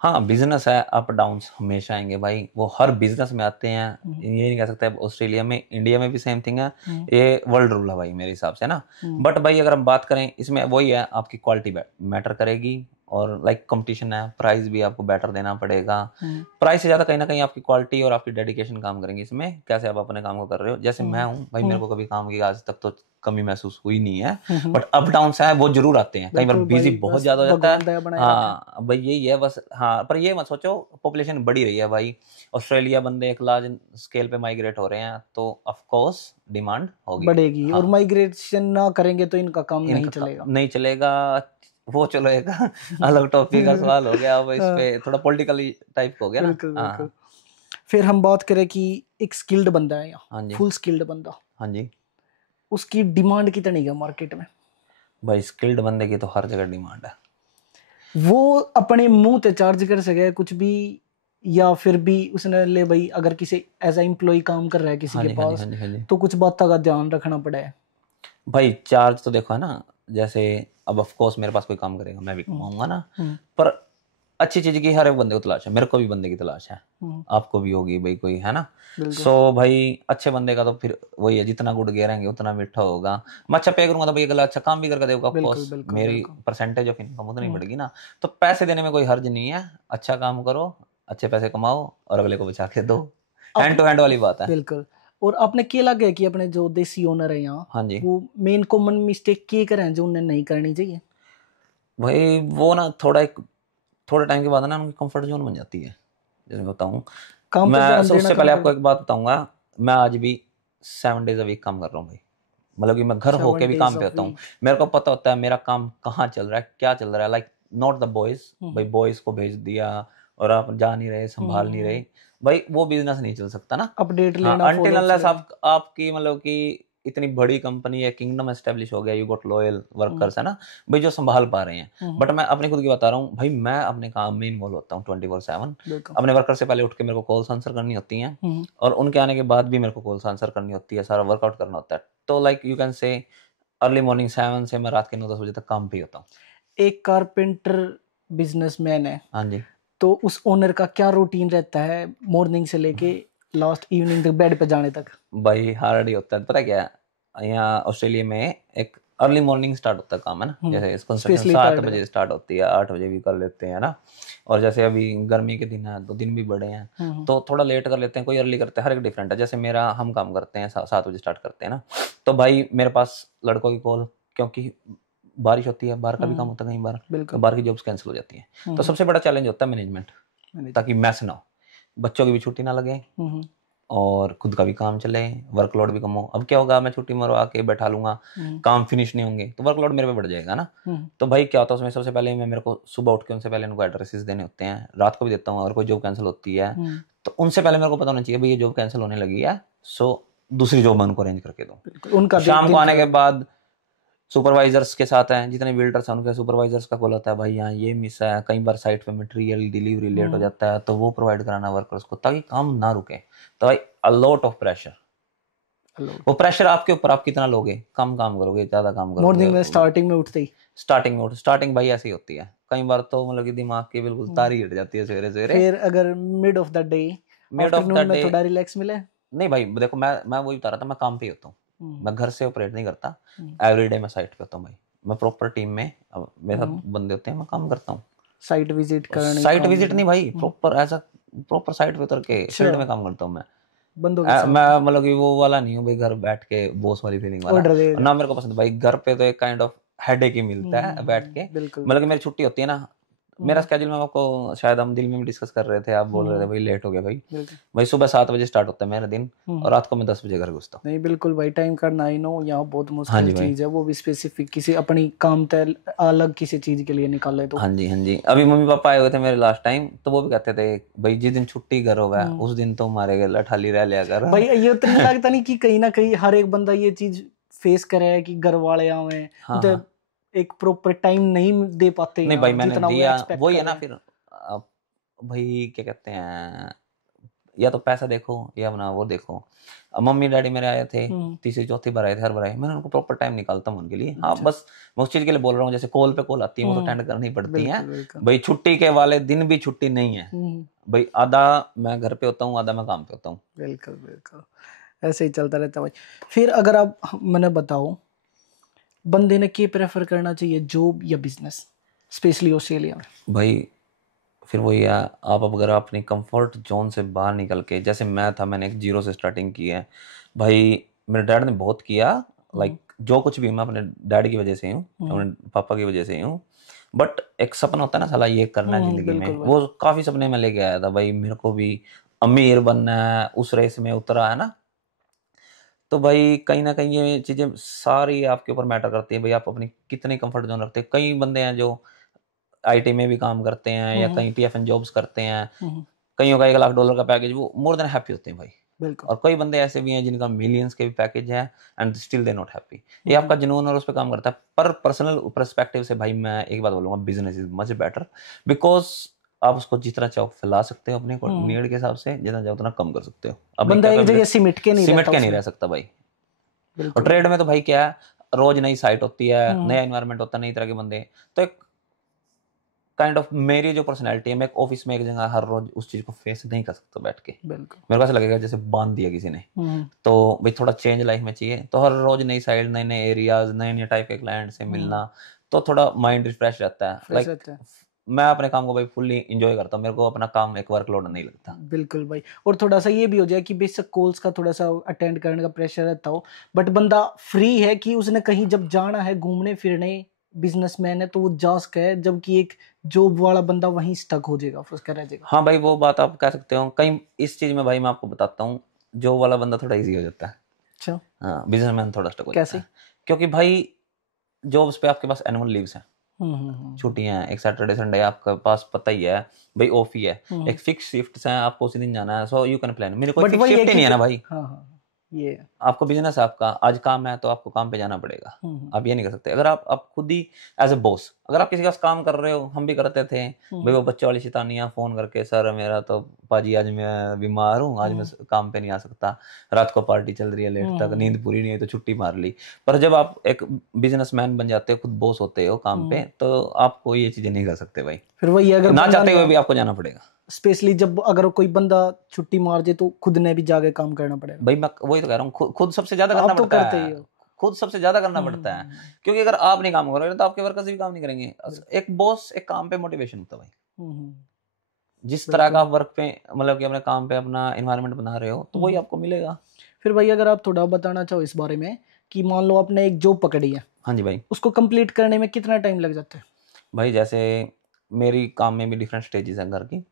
हाँ, बिजनेस है, अप डाउन्स हमेशा आएंगे भाई, वो हर बिजनेस में आते हैं। ये नहीं कह सकते ऑस्ट्रेलिया में, इंडिया में भी सेम थिंग है, ये वर्ल्ड रूल है भाई मेरे हिसाब से ना। बट भाई अगर हम बात करें, इसमें वही है, आपकी क्वालिटी मैटर करेगी, और लाइक कंपटीशन है, प्राइस भी आपको बेटर देना पड़ेगा। प्राइस से ज्यादा कहीं ना कहीं आपकी क्वालिटी और आपकी डेडिकेशन काम करेंगे इसमें, कैसे आप अपने काम को कर रहे हो। जैसे मैं हूँ भाई, मेरे को कभी काम की आज तक तो कमी महसूस हुई नहीं है, बट अप डाउन है वो जरूर आते हैं, कई बार बिल्कुल बिजी भाई, बहुत बस ज्यादा हो जाता भगवान है। दया बनाए रखे। हाँ भाई यही है बस। हाँ, पर ये मत सोचो, पॉपुलेशन बढ़ी रही है भाई, ऑस्ट्रेलिया बंदे एक लार्ज स्केल पे माइग्रेट हो रहे हैं, तो ऑफ कोर्स डिमांड होगी। बढ़ेगी, और हाँ, माइग्रेशन ना करेंगे तो इनका काम नहीं चलेगा। नहीं चलेगा, वो चलो एक अलग टॉपिक का सवाल हो गया, अब इस पे थोड़ा पॉलिटिकली टाइप हो गया ना। बिल्कुल बिल्कुल। हाँ। फिर हम बात करें कि एक स्किल्ड बंदा है यहाँ, हाँ जी। फुल स्किल्ड बंदा, हाँ जी। उसकी डिमांड कितनी है मार्केट में? भाई स्किल्ड बंदे की तो हर जगह डिमांड है। वो अपने मुंह ते चार्ज कर सके कुछ भी, या फिर भी उसने ले भाई अगर किसी एज ए एम्प्लॉय काम कर रहा है किसी हाँ के जी, हाँ जी, पास, हाँ जी, हाँ जी। तो कुछ बातों का ध्यान रखना पड़ा है। भाई चार्ज तो देखो है ना, जैसे अब ऑफ कोर्स मेरे पास कोई काम करेगा, मैं भी कमाऊंगा ना, पर अच्छी चीज की हर एक बंदे को तलाश है, मेरे को भी बंदे की तलाश है, आपको भी होगी भाई कोई, है ना। सो भाई अच्छे बंदे का तो फिर वही है, जितना गुड़ गेरेंगे उतना मीठा होगा। मैं अच्छा पे करूंगा तो भाई अगला अच्छा काम भी करके देगा, ऑफ बिल्कुल कोर्स बिल्कुल मेरी बिल्कुल। परसेंटेज ऑफ इनकम उतनी बढ़ेगी ना। तो पैसे देने में कोई हर्ज नहीं है, अच्छा काम करो, अच्छे पैसे कमाओ, और अगले को बचा के दो, हैंड टू हैंड वाली बात है। बिल्कुल। और आपने क्या लगे कि अपने जो देसी ओनर है यहाँ, हाँ जी। वो मेन कॉमन मिस्टेक क्या करें जो उन्हें नहीं करनी चाहिए? भाई वो ना थोड़े टाइम के बाद ना उनकी कंफर्ट जोन बन जाती है। जैसे मैं बताऊं, काम पे मैं ध्यान देना उससे कम पहले कर आपको एक बात बताऊंगा, मैं आज भी 7 डेज अ वीक काम कर रहा हूँ भाई, मतलब कि मैं घर होके 7 भी days काम पे a होता हूँ। week। मेरे को पता होता है मेरा काम कहाँ चल रहा है, क्या चल रहा है, लाइक नॉट द बॉयज, भाई बॉयज को भेज दिया और आप जा नहीं रहे, संभाल नहीं रहे, भाई वो बिजनेस नहीं चल सकता ना। अपडेट हाँ, लेना, अनटिल फॉलोअप्स अनलेस लेना। आपकी मतलब कि इतनी बड़ी कंपनी है, किंगडम एस्टेब्लिश हो गया, यू गॉट लॉयल वर्कर्स, है ना भाई, जो संभाल पा रहे हैं। बट मैं अपने खुद की बता रहा हूँ भाई, मैं अपने काम में इन्वॉल्व होता हूँ 24/7। बिल्कुल। अपने वर्कर से पहले उठ के मेरे को कॉल्स आंसर करनी होती हैं, और उनके आने के बाद भी मेरे को कॉल्स आंसर करनी होती है, सारा वर्कआउट करना होता है। तो लाइक यू कैन से अर्ली मॉर्निंग 7 से मैं रात के 9-10 बजे तक काम पे ही होता हूँ। एक कारपेंटर बिजनेसमैन है, हाँ जी। तो उस ओनर का क्या रूटीन रहता है मॉर्निंग से लेके लास्ट इवनिंग तक, बेड पे जाने तक? भाई हार्ड ही होता है, पता क्या है, यहाँ ऑस्ट्रेलिया में एक अर्ली मॉर्निंग स्टार्ट होता है काम, है ना, जैसे कंस्ट्रक्शन स्पेशली 7 बजे स्टार्ट होती है, 8 बजे भी कर लेते हैं ना। और जैसे अभी गर्मी के दिन है तो दिन भी बड़े हैं, तो थोड़ा लेट कर लेते हैं, कोई अर्ली करते हैं, हर एक डिफरेंट है। जैसे मेरा, हम काम करते हैं 7 बजे स्टार्ट करते हैं ना, तो भाई मेरे पास लड़कों की कॉल, क्योंकि बारिश होती है, बाहर का भी काम होता है कई बार, तो बाहर की जॉब्स कैंसिल हो जाती हैं। तो सबसे बड़ा चैलेंज होता है मैनेजमेंट, ताकि मैस ना हो, बच्चों की भी छुट्टी ना लगे, और खुद का भी काम चले, वर्कलोड भी कम हो। अब क्या होगा, मैं छुट्टी मरवा के बैठा लूंगा, काम फिनिश नहीं होंगे, तो वर्कलोड मेरे पे बढ़ जाएगा ना। तो भाई क्या होता है उसमें, सबसे पहले मेरे को सुबह उठ के उनसे पहले उनको एड्रेसेस देने होते हैं, रात को भी देता हूँ, अगर कोई जॉब कैंसिल होती है तो उनसे पहले मेरे को पता होना चाहिए भाई ये जॉब कैंसिल होने लगी है, सो दूसरी जॉब मैं उनको अरेंज करके दूं। बिल्कुल, उनका शाम को आने के बाद सुपरवाइजर्स के साथ हैं, जितने बिल्डर्स हैं उनके सुपरवाइजर्स का कॉल आता है, भाई यहाँ ये मिस है, कई बार साइट पे मटेरियल डिलीवरी लेट हो जाता है, तो वो प्रोवाइड कराना वर्कर्स को ताकि काम ना रुके। तो भाई अ लॉट ऑफ प्रेशर, वो प्रेशर आपके ऊपर, आप कितना लोगे, कम काम करोगे ज्यादा काम करोगे। मॉर्निंग में स्टार्टिंग में उठते ही स्टार्टिंग भाई ऐसी होती है, कई बार तो मतलब कि दिमाग की बिल्कुल तारी हिट जाती है सवेरे सवेरे। फिर अगर mid of the day, mid of the day थोड़ा रिलैक्स मिले। नहीं भाई देखो, मैं वही बता रहा था, मैं काम पे ही होता हूँ, मैं घर से ऑपरेट नहीं करता, एवरीडे मैं साइट पे होता हूँ भाई, मैं प्रॉपर टीम में, अब मेरे साथ बंदे होते हैं, मैं काम करता हूँ। साइट विजिट करनी, साइट विजिट नहीं भाई, प्रॉपर ऐसा प्रॉपर साइट पे उतर के फील्ड में काम करता हूँ मैं। बंदों के साथ मैं मतलब कि वो वाला नहीं हूँ भाई, घर बैठ के बॉस वाली फीलिंग वाला ना मेरे को पसंद भाई। घर पे तो एक काइंड ऑफ हेडेक ही मिलता है बैठ के, मतलब कि मेरी छुट्टी होती है ना, मेरा स्केड्यूल में आपको शायद हम दिल में भी डिस्कस कर रहे थे, आप बोल रहे थे भाई लेट हो गया भाई सुबह 7 बजे स्टार्ट होता है मेरा दिन और रात को मैं 10 बजे घर घुसता हूँ। नहीं बिल्कुल भाई, टाइम का 9 यहाँ बहुत मुश्किल चीज है, वो भी स्पेसिफिक किसी अपनी काम तय अलग किसी चीज के लिए निकाले तो। हाँ जी अभी मम्मी पापा आए हुए थे मेरे लास्ट टाइम, तो वो भी कहते थे भाई जिस दिन छुट्टी घर होगा उस दिन तो हमारे लठाली रह लिया कर भाई। ये तो नहीं लगता नहीं कि कहीं ना कहीं हर एक बंदा ये चीज फेस करे है कि घर वाले आवे तो एक प्रॉपर टाइम नहीं दे पाते। नहीं भाई मैंने दिया, वही है ना फिर भाई क्या कहते हैं, या तो पैसा देखो या अपना वो देखो। मम्मी डैडी मेरे आए थे, तीसरी चौथी बार आए थे, हर बार आए, मैंने उनको प्रॉपर टाइम निकालता हूँ उनके लिए। हाँ बस मैं उस चीज के लिए बोल रहा हूँ, जैसे कॉल पे कॉल आती है वो तो अटेंड करनी पड़ती है भाई, छुट्टी के वाले दिन भी छुट्टी नहीं है भाई, आधा मैं घर पे होता हूँ आधा मैं काम पे होता हूँ। बिल्कुल बिल्कुल ऐसे ही चलता रहता है भाई। फिर अगर आप मैंने बताओ बंदे ने क्या प्रेफर करना चाहिए, जॉब या बिजनेस, स्पेशली ऑस्ट्रेलिया में? भाई फिर वही है, आप अगर अपनी कंफर्ट जोन से बाहर निकल के, जैसे मैं था, मैंने एक जीरो से स्टार्टिंग की है भाई, मेरे डैड ने बहुत किया, लाइक जो कुछ भी मैं अपने डैड की वजह से हूँ, अपने पापा की वजह से हूँ, बट एक सपना होता है ना साला ये करना है जिंदगी में, वो काफी सपने में लेके आया था भाई, मेरे को भी अमीर बनना है, उस रेस में उतरा है ना। तो भाई कहीं ना कहीं ये चीजें सारी आपके ऊपर मैटर करती है भाई, आप अपनी कितनी कंफर्ट जोन रखते हैं। कई बंदे हैं जो आईटी में भी काम करते हैं या कहीं टीएफएन जॉब्स करते हैं, कईयों का $1 लाख का पैकेज, वो मोर देन हैप्पी होते हैं भाई। और कई बंदे ऐसे भी हैं जिनका मिलियंस के भी पैकेज है and still they not happy. ये आपका जुनून और उस पर काम करता है। पर पर्सनल पर्सपेक्टिव से भाई मैं एक बात बोलूंगा, business is much better, because आप उसको जितना चाहो फैला सकते हो अपने नीड के हिसाब से, जितना चाहो उतना कम कर सकते हो। बंदा एक जगह सिमट के नहीं रह सकता भाई। और ट्रेड में तो भाई क्या है, रोज नई साइट होती है, नया एनवायरनमेंट होता है, नई तरह के बंदे, तो एक काइंड ऑफ मेरी जो पर्सनैलिटी है, मैं ऑफिस में एक जगह हर रोज उस चीज को फेस नहीं कर सकता बैठ के, मेरे को ऐसा लगेगा जैसे बांध दिया किसी ने। तो भाई थोड़ा चेंज लाइफ में चाहिए, तो हर रोज नई साइड, नए नए एरियाज, नए नए टाइप के क्लाइंट से मिलना, तो थोड़ा माइंड रिफ्रेश रहता है। लाइक मैं अपने काम को भाई फुल्ली इंजॉय करता हूँ, मेरे को अपना काम एक वर्कलोड नहीं लगता। बिल्कुल भाई। और थोड़ा सा ये भी हो जाए कि बेशक कॉल्स का थोड़ा सा अटेंड करने का प्रेशर रहता हो, बट बंदा फ्री है कि उसने कहीं जब जाना है घूमने फिरने, बिजनेसमैन है तो वो जा सके है, जबकि एक जॉब वाला बंदा वहीं स्टक हो जाएगा, उसका रह जाएगा। हाँ भाई वो बात आप कह सकते हो। कहीं इस चीज में भाई मैं आपको बताता हूँ, जॉब वाला बंदा थोड़ा इजी हो जाता है। अच्छा हाँ, बिजनेसमैन थोड़ा स्टक हो जाता है। क्योंकि भाई जॉब्स पे आपके पास एनुअल लीव्स हैं, छुट्टियां हैं, एक सैटरडे संडे आपके पास पता ही है भाई ऑफ ही है, एक फिक्स शिफ्ट्स हैं, आपको उसी दिन जाना है, सो यू कैन प्लान। मेरे को फिक्स शिफ्ट ही नहीं है ना भाई। ये आपको बिजनेस है, आपका आज काम है तो आपको काम पे जाना पड़ेगा, आप ये नहीं कर सकते। अगर आप खुद ही एज ए बॉस, अगर आप किसी का काम कर रहे हो, हम भी करते थे भाई वो बच्चे वाली शैतानियां, फोन करके सर मेरा तो पाजी आज मैं बीमार हूँ, आज मैं काम पे नहीं आ सकता, रात को पार्टी चल रही है लेट तक, नींद पूरी नहीं हुई तो छुट्टी मार ली। पर जब आप एक बिजनेसमैन बन जाते हो, खुद बॉस होते हो काम पे, तो आपको ये चीजें नहीं कर सकते भाई, फिर वही अगर ना चाहते हुए भी आपको जाना पड़ेगा। स्पेशली जब अगर कोई बंदा छुट्टी मार दे तो खुद ने भी जाके काम करना पड़ेगा भाई। मैं वही तो कह रहा हूँ, खुद सबसे ज्यादा करना पड़ता है, खुद सबसे ज्यादा करना पड़ता है, क्योंकि अगर आप नहीं काम करोगे तो आपके वर्कर्स भी काम नहीं करेंगे। एक बॉस एक काम पे मोटिवेशन होता है भाई, जिस तरह का आप वर्क पे मतलब कि अपने काम पे अपना एनवायरनमेंट बना रहे हो तो वही आपको मिलेगा। फिर भाई अगर आप थोड़ा बताना चाहो इस बारे में कि मान लो आपने एक जॉब पकड़ी है, हाँ जी भाई, उसको कंप्लीट करने में कितना टाइम लग जाता है? भाई जैसे मेरी काम में भी डिफरेंट स्टेजेस हैं। घर की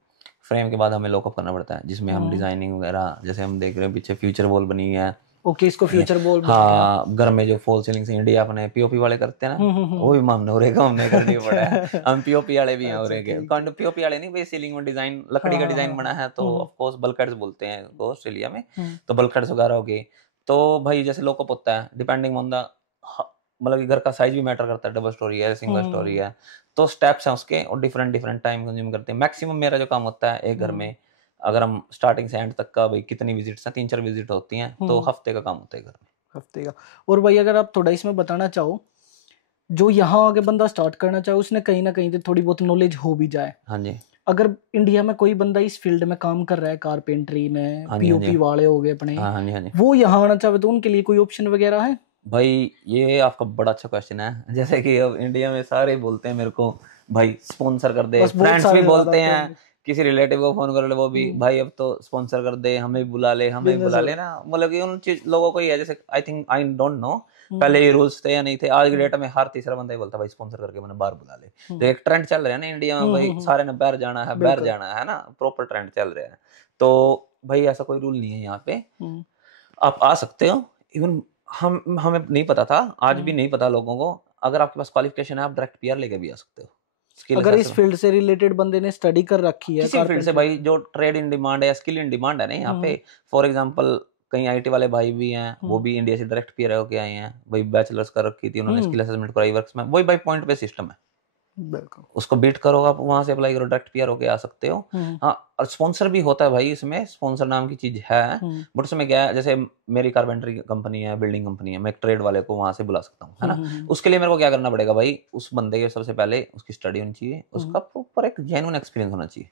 फ्रेम के बाद हमें लॉकअप करना पड़ता है, जिसमें हम डिजाइनिंग वगैरह, जैसे हम देख रहे हैं पीछे फ्यूचर वॉल बनी है। ओके, इसको फ्यूचर वॉल। हाँ, घर में जो फॉल सीलिंग से इंडिया अपने पीओपी वाले करते हैं ना, वो भी हमने हो रहेगा, हमने करनी पड़ा है। हम पीओपी वाले भी हैं हो रहेंगे, पीओपी वाले नहीं भाई, सीलिंग में डिजाइन लकड़ी का डिजाइन बना है, तो ऑफ कोर्स बल्कहेड्स बोलते हैं ऑस्ट्रेलिया में, तो बल्कहेड्स वगैरह हो गए। तो भाई जैसे लोकअप होता है, डिपेंडिंग ऑन द, मतलब कि घर का साइज भी मैटर करता है, डबल स्टोरी है, सिंगल स्टोरी है, तो स्टेप्स हैं उसके और डिफरेंट डिफरेंट टाइम कंज्यूम करते हैं। मैक्सिमम मेरा जो काम होता है एक घर में, अगर हम स्टार्टिंग से एंड तक का, भाई कितनी विजिट्स हैं, 3-4 विजिट होती हैं, तो हफ्ते का काम होता है घर में। हफ्ते का। और भाई अगर आप थोड़ा इसमें बताना चाहो, जो यहाँ आके बंदा स्टार्ट करना चाहे उसने कहीं ना कहीं से थोड़ी बहुत नॉलेज हो भी जाए, हाँ जी, अगर इंडिया में कोई बंदा इस फील्ड में काम कर रहा है, कारपेंटरी में, हाँ जी, हाँ जी, पीओपी वाले हो गए अपने, हाँ, हाँ जी, हाँ जी। वो यहाँ आना चाहे तो उनके लिए कोई ऑप्शन वगैरह है? भाई ये आपका बड़ा अच्छा क्वेश्चन है। जैसे कि अब इंडिया में सारे बोलते हैं मेरे को, भाई स्पॉन्सर कर दे, बस बहुत फ्रेंड्स भी सारे जवाब बोलते आते हैं, होंगे। किसी रिलेटिव को फोन कर ले, वो भी भाई अब तो स्पॉन्सर कर दे, हमें भी बुला ले, हमें भी बिजनेस बुला हो। ले ना, मतलब कि उन चीज लोगों को ही है। जैसे I think, I don't know पहले ये रूल्स थे या नहीं थे, आज की डेट में हर तीसरा बंदा ही बोलता है भाई स्पॉन्सर करके मैंने बाहर बुला ले। तो एक ट्रेंड चल रहा है ना इंडिया में, भाई सारे ने बाहर जाना है, बाहर बिल्कुल। जाना है ना, प्रॉपर ट्रेंड चल रहा है। तो भाई ऐसा कोई रूल नहीं है यहाँ पे, आप आ सकते हो। इवन हमें नहीं पता था, आज भी नहीं पता लोगों को, अगर आपके पास क्वालिफिकेशन है आप डायरेक्ट पीआर लेके भी आ सकते हो। स्किल अगर इस असेसमेंट फील्ड से रिलेटेड बंदे ने स्टडी कर रखी है किसी भी फील्ड से, कारपेंटरी भाई जो ट्रेड इन डिमांड है या स्किल इन डिमांड है ना यहाँ पे, फॉर एग्जांपल कई आईटी वाले भाई भी हैं, वो भी इंडिया से डायरेक्ट पीआर होके आए हैं, भाई बैचलर्स कर रखी थी उन्होंने, स्किल असेसमेंट कराई वर्क्स में, वही भाई पॉइंट पे सिस्टम है, बिल्कुल। उसको बीट करो आप, वहां से अप्लाई करो, डायरेक्ट पीआर होके आ सकते हो। हाँ, और स्पॉन्सर भी होता है भाई, इसमें स्पॉन्सर नाम की चीज है, बट उसमें क्या है, जैसे मेरी कारपेंटरी कंपनी है, बिल्डिंग कंपनी है, मैं एक ट्रेड वाले को वहां से बुला सकता हूँ, है ना। उसके लिए मेरे को क्या करना पड़ेगा भाई, उस बंदे के सबसे पहले उसकी स्टडी होनी चाहिए, उसका प्रॉपर एक जेन्युइन एक्सपीरियंस होना चाहिए।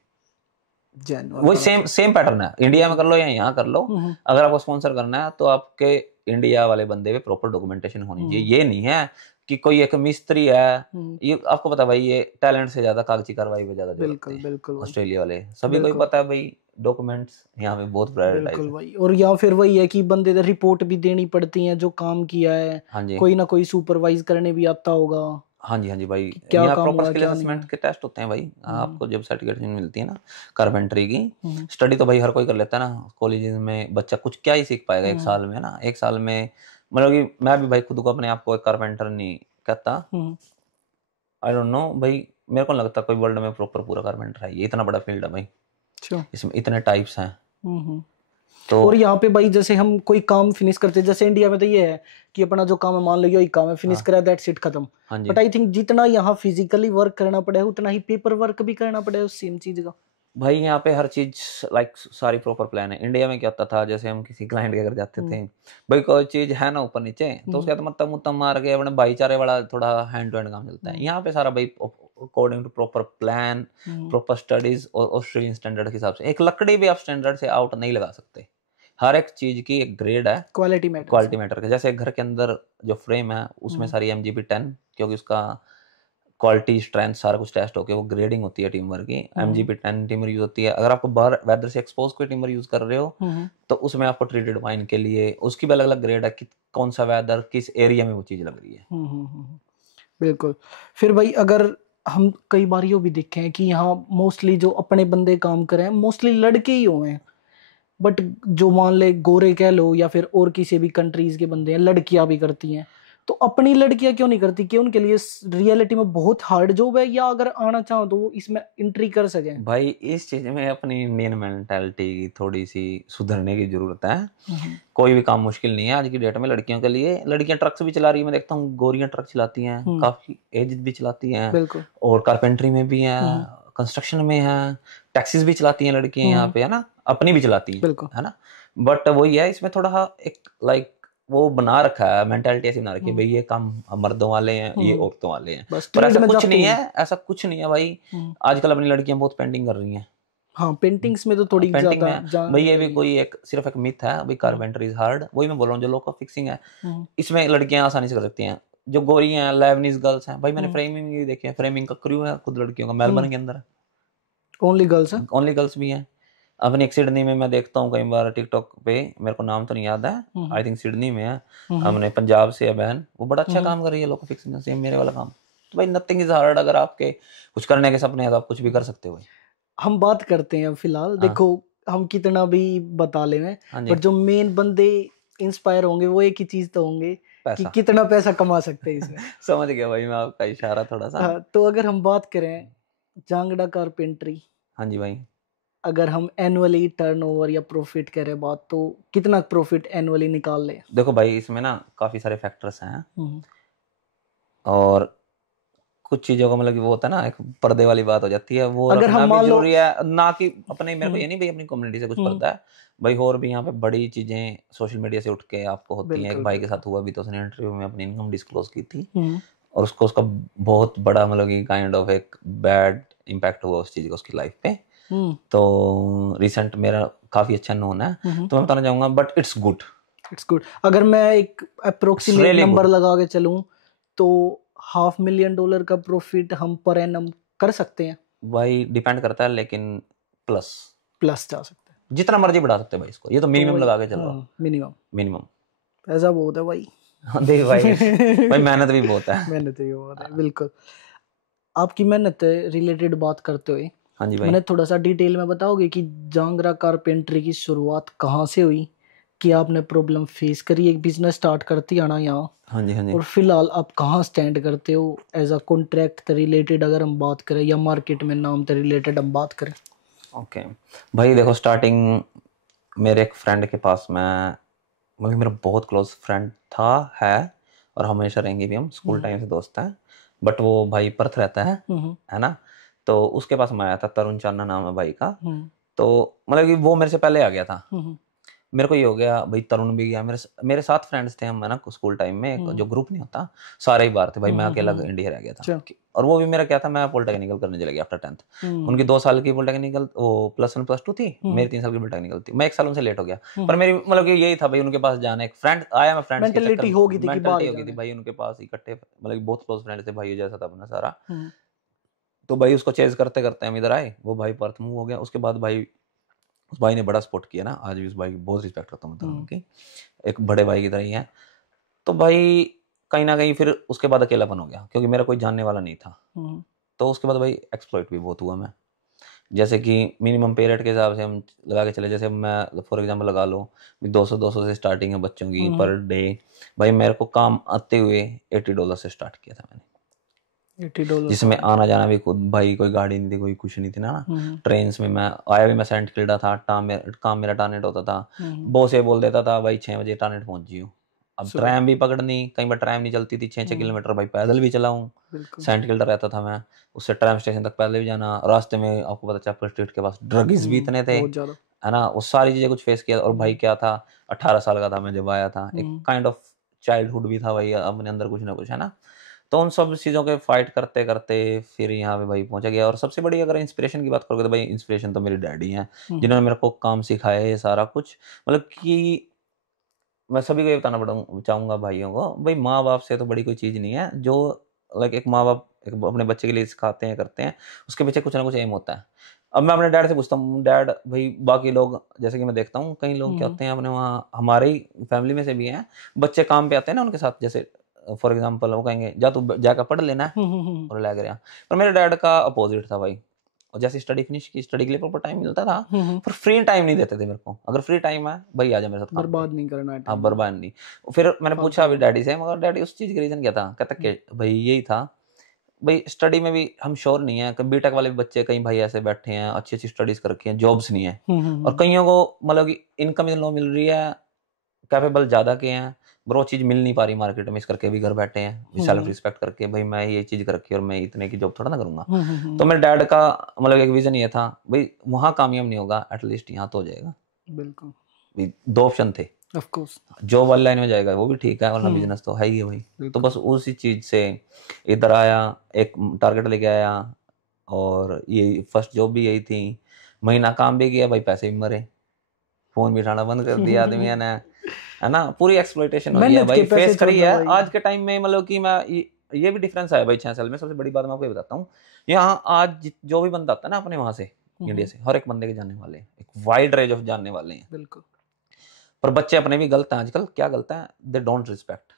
वही सेम सेम पैटर्न है, इंडिया में कर लो या यहाँ कर लो, अगर आपको स्पॉन्सर करना है तो आपके इंडिया वाले बंदे पे प्रॉपर डॉक्यूमेंटेशन होनी चाहिए। ये नहीं है कि कोई एक मिस्त्री है, ये आपको पता है भाई, ये टैलेंट से ज्यादा कागजी कार्रवाई पे ज्यादा जोर देते बिल्कुल हैं बिल्कुल भाई। ऑस्ट्रेलिया वाले, सभी को ही बिल्कुल पता है भाई, डॉक्यूमेंट्स यहाँ पे बहुत प्रायोरिटाइज बिल्कुल है। भाई। और या फिर वही है कि बंदे ने रिपोर्ट भी देनी पड़ती है जो काम किया है, हाँ जी, कोई ना कोई सुपरवाइज करने भी आता होगा हाँ जी, हाँ जी भाई, कि क्या यहाँ काम प्रॉपर हुआ स्किल क्या नहीं असेसमेंट हुआ। के टेस्ट होते हैं भाई, आपको जब सर्टिफिकेशन मिलती है ना कारपेंटरी की, स्टडी तो भाई हर कोई कर लेता है ना, कॉलेज में बच्चा कुछ क्या ही सीख पाएगा एक साल में ना, एक साल में, मतलब कि मैं भी भाई खुद को अपने आप को एक कारपेंटर नहीं कहता, आई डोंट नो भाई, मेरे को नहीं लगता कोई वर्ल्ड में प्रॉपर पूरा कारपेंटर है, ये इतना बड़ा फील्ड है भाई, अच्छा। इसमें इतने टाइप्स हैं। तो और यहाँ पे भाई जैसे हम कोई काम फिनिश करते हैं, जैसे इंडिया में तो ये है कि अपना जो काम है मान लो ये काम है फिनिश करा, दैट्स इट, खत्म। हाँ जी बट आई थिंक जितना यहाँ फिजिकली वर्क करना पड़ेगा उतना ही पेपर वर्क भी करना पड़ेगा उस सेम चीज का। भाई, यहाँ पे हर चीज लाइक सारी प्रॉपर प्लान है। इंडिया में क्या होता था, जैसे हम किसी क्लाइंट के घर जाते थे, भाई कोई चीज है ना ऊपर नीचे, तो उसके बाद मतलब मुत्तम मार के अपने भाईचारे वाला थोड़ा हैंड टू हैंड काम चलता है। यहाँ पे सारा भाई according to proper plan, proper studies और ऑस्ट्रेलियन स्टैंडर्ड के हिसाब से। एक लकड़ी भी आप स्टैंडर्ड से आउट नहीं लगा सकते, हर एक चीज की एक ग्रेड है, क्वालिटी क्वालिटी मैटर का। जैसे घर के अंदर जो फ्रेम है उसमें सारी MGP10, क्योंकि उसका क्वालिटी स्ट्रेंथ सारा कुछ टेस्ट होके वो ग्रेडिंग होती है टीम वर्क की, MGP10 टीमर यूज होती है। अगर आपको बाहर वेदर से एक्सपोज कोई टीमर यूज कर रहे हो तो उसमें आपको ट्रीटेड वाइन के लिए उसकी भी अलग अलग ग्रेड है कि कौन सा वेदर किस एरिया में वो चीज लग रही है। बिल्कुल। फिर भाई अगर हम कई बार ये भी देखे हैं कि यहाँ मोस्टली जो अपने बंदे काम कर रहे हैं मोस्टली लड़के ही हुए हैं, बट जो मान ले गोरे कह लो या फिर और किसी भी कंट्रीज के बंदे हैं, लड़कियां भी करती हैं, तो अपनी लड़कियां क्यों नहीं करती? कि उनके लिए रियलिटी में बहुत हार्ड जॉब है, या अगर आना चाहो तो वो इसमें एंट्री कर सकें? भाई इस चीज में अपनी इंडियन मेंटालिटी की थोड़ी सी सुधरने की जरूरत है। कोई भी काम मुश्किल नहीं है आज की डेट में लड़कियों के लिए। लड़कियां ट्रक्स भी चला रही है, मैं देखता हूँ गोरियां ट्रक चलाती हैं, काफी एज भी चलाती हैं, बिल्कुल। और कारपेंटरी में भी हैं, कंस्ट्रक्शन में है, टैक्सीज भी चलाती हैं लड़कियां यहाँ पे, है ना, अपनी भी चलाती हैं, बिल्कुल। है ना। बट वही है, इसमें थोड़ा एक लाइक वो बना रखा है, मेंटालिटी ऐसी बना रखी है भाई ये काम मर्दों वाले हैं, ये औरतों वाले हैं, बस पर ट्रेड ऐसा में कुछ जाते नहीं ही। है, ऐसा कुछ नहीं है भाई। आजकल अपनी लड़कियां बहुत पेंटिंग कर रही हैं, हाँ पेंटिंग्स में तो थोड़ी पेंटिंग ज्यादा में जान भाई, ये निकल भी रही है। कोई एक सिर्फ एक मिथ है भाई, कारपेंटर इज हार्ड, वही मैं बोल रहा हूँ, जो लोकल फिक्सिंग है इसमें लड़कियां आसानी से कर सकती हैं। जो गोरी हैं, लेबनीज गर्ल्स हैं, भाई मैंने फ्रेमिंग भी देखी है, फ्रेमिंग का क्रू है खुद लड़कियों का, मेलबर्न के अंदर ओनली गर्ल्स है। ओनली गर्ल्स भी हैं। अपनी एक सिडनी में मैं देखता हूँ कई बार टिकटॉक पे, मेरे को नाम तो नहीं याद है, आई थिंक सिडनी में है, हमने पंजाब से है बहन, वो बड़ा अच्छा काम कर रही है लोकल फिक्सिंग, सेम मेरे वाला काम। तो भाई नथिंग इज हार्ड, अगर आपके कुछ करने के सपने हैं तो आप कुछ भी कर सकते हो भाई। हम बात करते हैं फिलहाल, देखो हम कितना भी बता ले में, हाँ जी, पर जो मेन बंदे इंस्पायर होंगे वो एक ही चीज तो होंगे कि पैसा। कितना पैसा कमा सकते हैं इसमें। समझ गया भाई मैं आपका इशारा थोड़ा सा। हाँ, तो अगर हम बात करें जांगड़ा कारपेंटरी, हाँ जी भाई, अगर हम एनुअली टर्नओवर या प्रॉफिट करें बात, तो कितना प्रॉफिट एनुअली निकाल ले? देखो भाई, इसमें ना काफी सारे फैक्टर्स हैं, हम्म, और कुछ चीजों का मतलब कि वो होता है ना, एक पर्दे वाली बात हो जाती है, वो अगर रखना हम भी मान लो, जरूरी है ना, कि अपने मेरे को ये हम्म, नहीं भाई अपनी कम्युनिटी से कुछ हम्म, पर्दा है भाई, और भी यहाँ पे बड़ी चीजें सोशल मीडिया से उठ के आपको होती हैं। एक बिल्कुल भाई के बिल्कुल, साथ हुआ भी, तो उसने इंटरव्यू में अपनी इनकम डिस्क्लोज की थी, हम्म, और उसको उसका बहुत बड़ा मतलब कि काइंड ऑफ एक बैड इम्पैक्ट हुआ उस चीज का उसकी लाइफ पे। हम्म, तो रिसेंट मेरा काफी अच्छा नोन है, हम्म, तो मैं बताना चाहूंगा, but it's good, it's good. अगर मैं एक it's approximate really number good. लगा के चलूं, तो $500,000 का प्रॉफिट हम पर एनम कर सकते हैं? भाई डिपेंड करता है, लेकिन प्लस प्लस जा सकते हैं? जितना मर्जी बढ़ा सकते हैं भाई इसको, ये तो तो मिनिमम वही, लगा के चल रहा हूँ, हाँ, मिनिमम मिनिमम। पैसा बहुत है भाई। देख भाई, भाई मेहनत भी बहुत है। मेहनत ही बहुत है, बिल्कुल। आपकी मेहनत रिलेटेड बात करते हुए, हाँ जी भाई। मैंने थोड़ा सा डिटेल में बताओगे कि जांगरा कारपेंटरी की शुरुआत कहाँ से हुई, कि आपने प्रॉब्लम फेस करी एक बिजनेस स्टार्ट करती आना यहाँ, हाँ जी, हाँ जी। और फिलहाल आप कहाँ स्टैंड करते हो एज अ कॉन्ट्रैक्ट रिलेटेड अगर हम बात करें, या मार्केट में नाम से रिलेटेड हम बात करें? ओके भाई, देखो स्टार्टिंग मेरे एक फ्रेंड के पास मैं, मतलब मेरा बहुत क्लोज फ्रेंड था, है, और हमेशा रहेंगे भी, हम स्कूल हम्म, टाइम से दोस्त हैं, बट वो भाई पर्थ रहता हम्म, है ना। तो उसके पास मैं आया था, तरुण चांना नाम है भाई का। हम्म, तो मतलब कि वो मेरे से पहले आ गया था। हम्म, मेरे को ये हो गया भाई, तरुण भी गया, मेरे साथ फ्रेंड्स थे हम, है ना, स्कूल टाइम में जो ग्रुप नहीं होता, सारे ही बाहर थे भाई, मैं अकेला इंडिया रह गया था। अच्छा, और वो भी मेरा क्या था, मैं पॉलिटेक्निकल करने चला गया आफ्टर 10th। उनकी हम्म, 2 साल की पॉलिटेक्निकल, वो +1 +2 थी, हम्म, मेरी 3 साल की पॉलिटेक्निकल थी, मैं 1 साल उनसे लेट हो गया। पर हम्म, मेरी मतलब कि यही था भाई, उनके पास जाना, एक फ्रेंड आया, मैं फ्रेंड्स के चक्कर, मेंटेलिटी होगी थी कि बाहर मेंटलिटी ही हो गई जाना थी है। भाई उनके पास इकट्ठे, मतलब कि बहुत क्लोज फ्रेंड थे भाई जैसा था अपना सारा। हम्म, तो भाई उसको चेज करते करते हम इधर आए, वो भाई पर्थ मूव हो गया। उसके बाद भाई उस भाई ने बड़ा सपोर्ट किया ना, आज भी उस भाई की बहुत रिस्पेक्ट करता हूँ मैं, तरुण हम्म, की, एक बड़े भाई की तरह ही है। तो भाई कहीं ना कहीं फिर उसके बाद अकेलापन हो गया, क्योंकि मेरा कोई जानने वाला नहीं था। हम्म, तो उसके बाद भाई एक्सप्लॉइट भी बहुत हुआ मैं, जैसे कि मिनिमम पे रेट के हिसाब से हम लगा के चले, जैसे मैं फॉर एग्जांपल लगा लो, 200 से स्टार्टिंग है बच्चों की हम्म, पर डे। भाई मेरे को काम आते हुए $80 से स्टार्ट किया था मैंने, $80 जिसमें पर? आना जाना भी खुद भाई, कोई गाड़ी नहीं थी, कोई कुछ नहीं थी ना। हम्म, ट्रेन में मैं आया भी, मैं सेंट किल्डा था, काम मेरा टारनेट होता था। हम्म, बॉस ये बोल देता था भाई 6 बजे टारनेट पहुंच जियो। अब सुबह, ट्रैम भी पकड़नी, कई बार ट्रैम नहीं चलती थी, 6 6 किलोमीटर भाई पैदल भी चलाऊं। बिल्कुल, सेंट किल्डा रहता था मैं, उससे ट्रैम स्टेशन तक पैदल भी जाना, रास्ते में आपको पता चैपल स्ट्रीट के पास ड्रग्स भी इतने थे, बहुत ज्यादा, है ना, वो सारी चीजें कुछ फेस किया। और भाई हम्म, क्या था, 18 साल का था मैं जब आया था, एक हम्म, काइंड ऑफ चाइल्डहुड भी था भाई अपने अंदर, कुछ ना कुछ, है ना। तो उन सब चीज़ों के फाइट करते करते फिर यहाँ पे भाई पहुंचा गया। और सबसे बड़ी अगर इंस्पिरेशन की बात करोगे, तो भाई इंस्पिरेशन तो मेरे डैडी हैं, हम्म, जिन्होंने मेरे को काम सिखाया है, ये सारा कुछ, मतलब कि मैं सभी को ये बताना चाहूंगा भाइयों को, भाई माँ बाप से तो बड़ी कोई चीज़ नहीं है, जो लाइक एक माँ बाप एक अपने बच्चे के लिए सिखाते हैं, करते हैं, उसके पीछे कुछ ना कुछ एम होता है। अब मैं अपने डैड से पूछता हूँ, डैड भाई बाकी लोग, जैसे कि मैं देखता हूँ कई लोग क्या हम्म, होते हैं अपने वहाँ, हमारे ही फैमिली में से भी हैं, बच्चे काम पे आते हैं ना उनके साथ, जैसे फॉर एग्जाम्पल वो कहेंगे जा तू जाकर पढ़ लेना है, हम्म, और लग रहा। पर मेरे डैड का अपोजिट था भाई, और जैसे स्टडी फिनिश की, स्टडी के लिए प्रॉपर टाइम मिलता था, हम्म, पर फ्री टाइम नहीं देते थे मेरे को। अगर फ्री टाइम है भाई आ जा मेरे साथ काम पे, बर्बाद नहीं करना है हाँ टाइम को, बर्बाद नहीं। फिर मैंने पूछा फालतू अभी का। डैडी से, मगर डैडी उस चीज़ के रीज़न क्या था, कहता कि भाई यही था, भाई स्टडी में भी हम श्योर नहीं है, बीटेक वाले भी बच्चे कई भाई ऐसे बैठे हैं, अच्छी अच्छी स्टडीज कर रखी हैं, जॉब्स नहीं है, हम्म, और कईयों को मतलब कि इनकम लो मिल रही है, कैपेबल ज़्यादा के हैं, पर वो चीज़ मिल नहीं पा रही मार्केट में, इस करके भी घर बैठे हैं सेल्फ हम्म, रिस्पेक्ट करके, भाई मैं ये चीज़ कर रखी है और मैं इतने की जॉब थोड़ा ना करूंगा। हम्म, तो मेरे डैड का मतलब एक विजन ये था, भाई वहाँ कामयाब नहीं होगा, एटलीस्ट यहाँ तो हो जाएगा। बिल्कुल, भाई 2 ऑप्शन थे, ऑफ कोर्स, जॉब वाली लाइन में जाएगा वो भी ठीक है, वरना बिजनेस तो है ही है भाई। तो बिल्कुल, बस उसी चीज़ से इधर आया, एक टारगेट लेके आया, और ये फर्स्ट जॉब भी यही थी, महीना काम भी किया भाई, पैसे भी मरे, फोन भी उठाना बंद कर दिया आदमी ने, है ना, पूरी एक्सप्लॉइटेशन हुई है मेहनत के भाई, पैसे फेस करी छोड़ना है भाई। आज के टाइम में। मतलब कि मैं ये भी डिफरेंस आया भाई 6 साल में। सबसे बड़ी बात मैं आपको ये बताता हूँ, यहाँ आज जो भी बंदा आता है ना अपने वहां से, इंडिया से, हर एक बंदे के जानने वाले हैं, एक वाइड रेंज ऑफ जानने वाले हैं। बिल्कुल, पर बच्चे अपने भी गलत हैं आजकल, क्या गलत है, दे डोंट रिस्पेक्ट।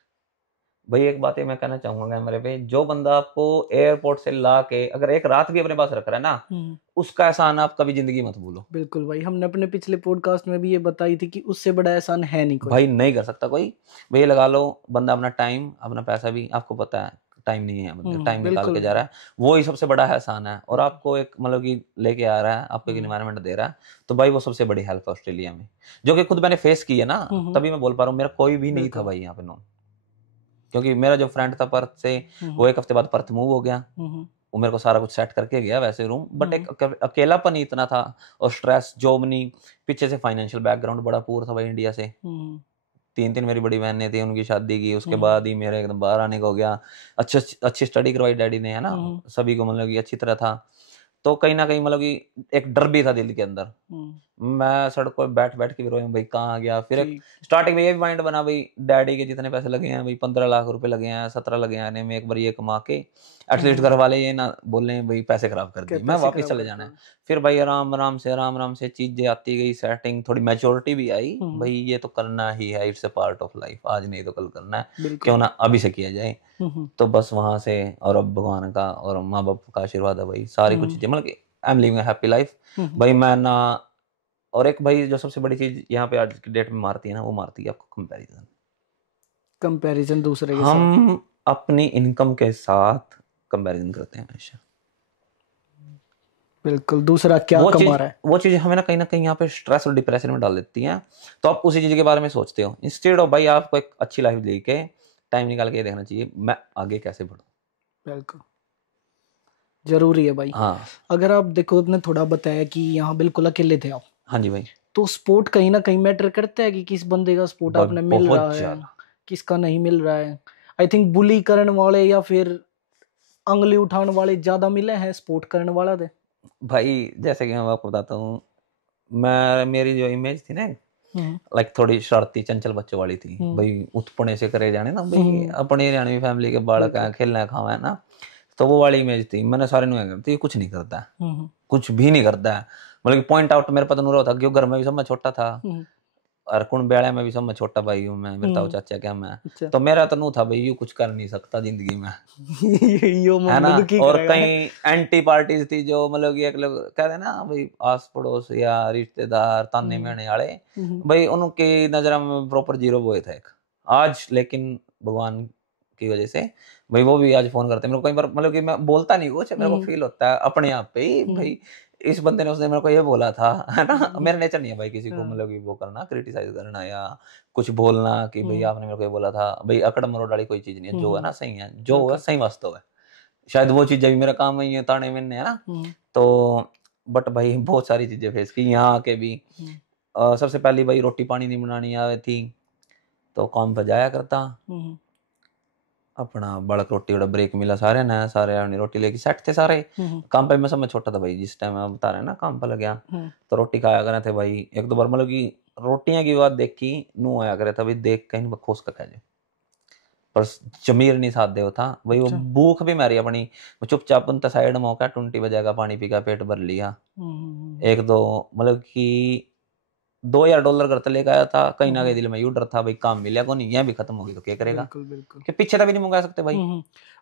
भाई एक बात ये मैं कहना चाहूंगा मेरे पे, जो बंदा आपको एयरपोर्ट से ला के अगर एक रात भी अपने पास रख रहा है ना, उसका एहसान आप कभी जिंदगी मत भूलो। बिल्कुल भाई, हमने अपने पिछले पॉडकास्ट में भी ये बताई थी कि उससे बड़ा एहसान है नहीं कोई। भाई नहीं कर सकता कोई। भाई ये लगा लो, बंदा अपना टाइम अपना पैसा भी, आपको पता है टाइम नहीं है, मतलब टाइम निकाल बिल्कुल के जा रहा है, वो ही सबसे बड़ा एहसान है। और आपको एक मतलब कि लेके आ रहा है, आपको एक इन्वायरमेंट दे रहा है, तो भाई वो सबसे बड़ी हेल्प है ऑस्ट्रेलिया में, जो कि खुद मैंने फेस की है ना, तभी मैं बोल पा रहा हूँ। मेरा कोई भी नहीं था बिल्कुल भाई यहाँ पे नो, क्योंकि मेरा जो फ्रेंड था पर्थ से, वो एक हफ्ते बाद पर्थ मूव हो गया, वो मेरे को सारा कुछ सेट करके गया वैसे रूम, बट एक अकेलापन ही इतना था, और स्ट्रेस, जॉब नहीं, पीछे से फाइनेंशियल बैकग्राउंड बड़ा पुअर था भाई इंडिया से। 3 मेरी बड़ी बहनें थी, उनकी शादी की, उसके बाद ही मेरे एकदम बाहर आने का हो गया। अच्छी अच्छी स्टडी करवाई डैडी ने, है ना, सभी को मतलब कि अच्छी तरह था। तो कहीं ना कहीं मतलब कि एक डर भी था दिल के अंदर। मैं सड़कों पे बैठ बैठ के भी रोया भाई कहाँ आ गया। फिर एक स्टार्टिंग में ये भी माइंड बना भाई, डैडी के जितने पैसे लगे हैं भाई, 15 लाख रुपए लगे हैं, 17 लगे हैं आने में, एक बार ये कमा के एटलीस्ट घर वाले ये ना बोले भाई पैसे खराब कर दिए, मैं वापस चले जाना है। फिर भाई आराम आराम से चीजें आती गई, सेटिंग, थोड़ी मैच्योरिटी भी आई, भाई ये तो करना ही है, it's a part of life, आज नहीं तो कल करना है, क्यों ना अभी से किया जाए। तो बस वहां से, और अब भगवान का और माँ बाप का आशीर्वाद है भाई, सारी कुछ चीजें मतलब कि I am living happy life भाई। मैं ना, और एक भाई जो सबसे बड़ी चीज यहाँ पे आज की डेट में मारती है ना, वो मारती है आपको कंपैरिजन दूसरे के साथ। हम अपनी इनकम के साथ कंपैरिजन करते हैं हमेशा, बिल्कुल, दूसरा क्या कमा रहा है, वो चीज हमें ना कहीं यहाँ पे स्ट्रेस और डिप्रेशन में डाल देती हैं। तो आप उसी चीज के बारे में सोचते हो, इंस्टेड ऑफ भाई आपको एक अच्छी लाइफ लेके टाइम निकाल के देखना चाहिए मैं आगे कैसे बढ़ूं। बिल्कुल जरूरी है भाई। हाँ अगर आप देखो, आपने थोड़ा बताया कि यहाँ बिल्कुल अकेले थे आप, हाँ जी भाई, तो सपोर्ट कहीं ना कहीं मैटर करता है कि किस बंदे का सपोर्ट आपने मिल रहा है, किसका नहीं मिल रहा है। आई थिंक बुली करने वाले या फिर अंगली उठाने वाले ज्यादा मिले हैं सपोर्ट करने वाला थे भाई। जैसे कि मैं आपको बताता हूँ, मैं मेरी जो इमेज थी ना, लाइक थोड़ी शरारती चंचल बच्चों वाली थी भाई, उत्पने से करे जाने ना भाई, अपनी हरियाणवी फैमिली के बालक हैं, खेलना खावा है ना, तो वो वाली इमेज थी। मैंने सारे नु तो ये कुछ नहीं करता है, कुछ भी नहीं करता है, मतलब पॉइंट आउट मेरे पता नहीं था, क्यों घर में भी सब मैं छोटा था, और कुण बेड़ा में भी सब मैं छोटा भाई हूँ, मैं बिरताऊ चाचा क्या मैं, तो मेरा तो नू था भाई यू कुछ कर नहीं सकता जिंदगी में यो है ना। और कई एंटी पार्टीज थी जो मतलब कि एक लोग कहते ना भाई, आस पड़ोस या रिश्तेदार ताने मेने वाले, भाई उनकी नजर में प्रॉपर जीरो बॉय था एक। आज लेकिन भगवान की वजह से भाई वो भी आज फोन करते हैं मेरे को, कई बार मतलब कि मैं बोलता नहीं कुछ, मेरे को फील होता है अपने आप पे ही भाई, इस बंदे ने उसने मेरे को ये बोला था, है ना। मेरा नेचर नहीं है भाई किसी को मतलब कि वो करना, क्रिटिसाइज करना या कुछ बोलना कि भाई आपने मेरे को ये बोला था, भाई अकड़ मरोड़ वाली कोई चीज नहीं है, जो है ना सही है, जो है सही वास्तव है, शायद वो चीजें भी मेरा काम नहीं है, ताने मिलने, है ना। तो बट भाई बहुत सारी चीजें फेस की यहाँ आके भी। सबसे पहली भाई रोटी पानी नहीं बनानी आवे थी, तो काम पर जाया करता अपना, बड़क रोटी वाला ब्रेक मिला सारे ना, सारे अपनी रोटी लेके सेट थे सारे काम पे। मैं सब में छोटा था भाई जिस टाइम आप बता रहे हैं ना, काम पर लग गया तो रोटी खाया करे थे भाई। एक दो बार मतलब कि रोटियां की बात देखी नू आया करे था भाई, देख कहीं बखोस का कह जाए, पर जमीर नहीं साथ दे था भाई, वो भूख भी मारी अपनी, चुपचाप उनता साइड में होकर 20 बजेगा पानी पी का पेट भर लिया। एक दो मतलब कि $2000 घर लेके आया था, कहीं ना कहीं दिल में यू डर था भाई काम मिलेगा को नहीं, यह भी खत्म होगी तो क्या करेगा, बिल्कुल कि पीछे तभी नहीं मंगा सकते भाई।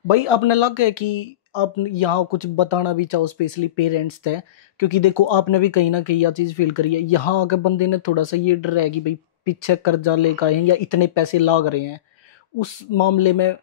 भाई आपने लग है कि आप यहाँ कुछ बताना भी चाहो स्पेशली पेरेंट्स थे, क्योंकि देखो आपने भी कहीं ना कहीं यह चीज फील करी है, यहाँ आके बंदे ने थोड़ा सा ये डर है कि भाई पीछे कर्जा लेकर आए हैं या इतने पैसे लाग रहे हैं, उस मामले में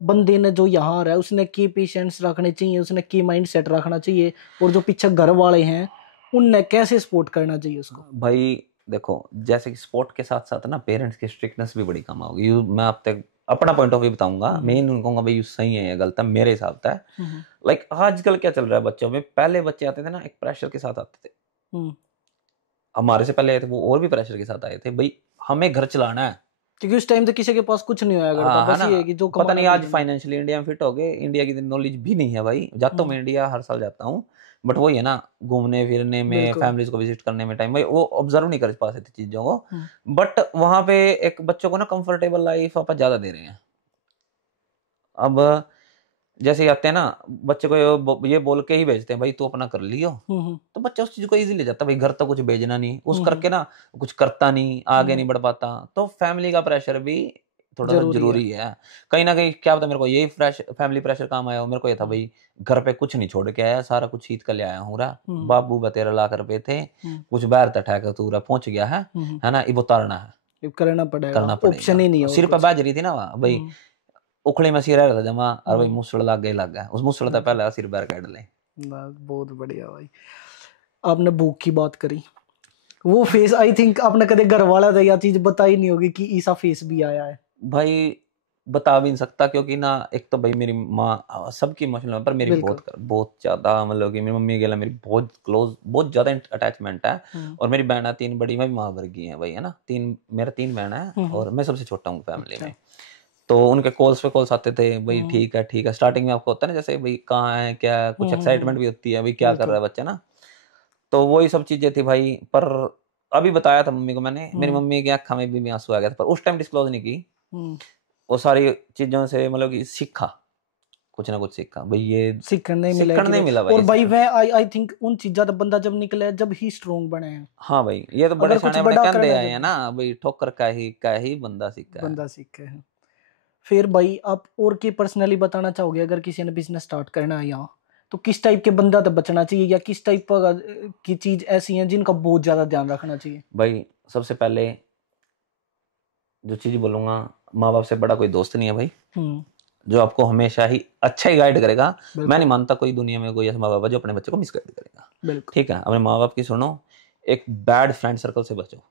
बंदे ने जो यहाँ आ रहा है उसने की पेशेंस रखने चाहिए, उसने की माइंड सेट रखना चाहिए, और जो पीछे घर वाले हैं उनने कैसे सपोर्ट करना चाहिए उसको। भाई देखो, जैसे कि स्पोर्ट के साथ साथ ना पेरेंट्स की स्ट्रिक्टनेस भी बड़ी कम होगी। मैं आप तक अपना पॉइंट ऑफ व्यू बताऊंगा, मैं नहीं कहूंगा भाई सही है या गलत है, मेरे हिसाब से लाइक आजकल क्या चल रहा है बच्चों में, पहले बच्चे आते थे ना एक प्रेशर के साथ आते थे, हमारे से पहले आए थे वो और भी प्रेशर के साथ आए थे भाई, हमें घर चलाना है, क्योंकि उस टाइम तो किसी के पास कुछ नहीं होया करता, बस ये है कि जो पता नहीं आज फाइनेंशियली इंडिया में फिट हो गए, इंडिया की नॉलेज भी नहीं है भाई। जाता हूँ मैं इंडिया, हर साल जाता हूँ, बट वही है ना, घूमने फिरने में, फैमिलीज को विजिट करने में टाइम भाई वो ऑब्जर्व नहीं कर पाते थे चीजों को, बट वहां पे एक बच्चों को ना कंफर्टेबल लाइफ आप ज्यादा दे रहे हैं। अब जैसे आते हैं ना बच्चे को ये बोल के ही भेजते हैं भाई तू अपना कर लियो, तो बच्चा उस चीज को इजीली जाता भाई, घर तो कुछ भेजना नहीं, उस करके ना कुछ करता नहीं, आगे नहीं बढ़ पाता। तो फैमिली का प्रेशर भी थोड़ा सा जरूरी है कहीं ना कहीं। क्या पता मेरे को यही फैमिली प्रेशर काम आया हो, मेरे को ये था भाई घर पे कुछ नहीं छोड़ के आया, सारा कुछ खरीद कर ले आया हूँ, बाबू बा 13 लाख रुपए थे, कुछ बाहर तठा कर तू पहुंच गया है ना, ये उतारना है, करना पड़ेगा, ऑप्शन ही नहीं है, सिर पर बाज रही थी ना भाई, उखड़ी में सिर रहता जमा और भाई मुसड़ लग गया उस मुसड़ से पहले सिर बाहर काट ले। बहुत बढ़िया भाई। आपने भूख की बात करी, वो फेस आई थिंक आपने कदे घर वाला था या चीज बताई नहीं होगी कि ऐसा फेस भी आया है। भाई बता भी नहीं सकता क्योंकि ना एक तो भाई मेरी माँ सबकी इमोशनल पर मेरी बहुत ज्यादा मतलब कि मेरी मम्मी के लिए मेरी बहुत क्लोज बहुत ज्यादा अटैचमेंट है। और मेरी बहन है 3 बड़ी, मैं भी माँ वर्गी है भाई है ना, मेरा 3 बहन है और मैं सबसे छोटा हूँ फैमिली में। तो उनके कॉल्स पे कॉल्स आते थे भाई ठीक है स्टार्टिंग में आपको होता है ना जैसे भाई कहाँ है क्या, कुछ एक्साइटमेंट भी होती है भाई क्या कर रहा है बच्चा ना, तो वही सब चीजें थी भाई। पर अभी बताया था मम्मी को मैंने, मेरी मम्मी की आंखों में भी आंसू आ गया था पर उस टाइम डिस्क्लोज नहीं की। वो सारी चीजों से मतलब कि सीखा, कुछ ना कुछ सीखा भाई, ये सीखने मिला भाई। और भाई वह आई थिंक उन चीजा तो बंदा जब निकले जब ही स्ट्रोंग बने हैं। हाँ भाई ये तो बड़े शाने बड़े कहते आए हैं ना भाई, ठोकर का ही बंदा सीखा है। फिर भाई आप और की पर्सनली बताना चाहोगे अगर किसी ने बिजनेस स्टार्ट करना है यहाँ, तो किस टाइप के बंदा तो बचना चाहिए या किस टाइप की चीज ऐसी हैं जिनका बहुत ज्यादा ध्यान रखना चाहिए? भाई सबसे पहले जो चीज बोलूंगा, माँ बाप से बड़ा कोई दोस्त नहीं है भाई, जो आपको हमेशा ही अच्छा ही गाइड करेगा। मैं नहीं मानता कोई दुनिया में कोई ऐसा माँ बाप है जो अपने बच्चे को मिसगाइड करेगा। ठीक है, अपने माँ बाप की सुनो, एक बैड फ्रेंड सर्कल से बचो।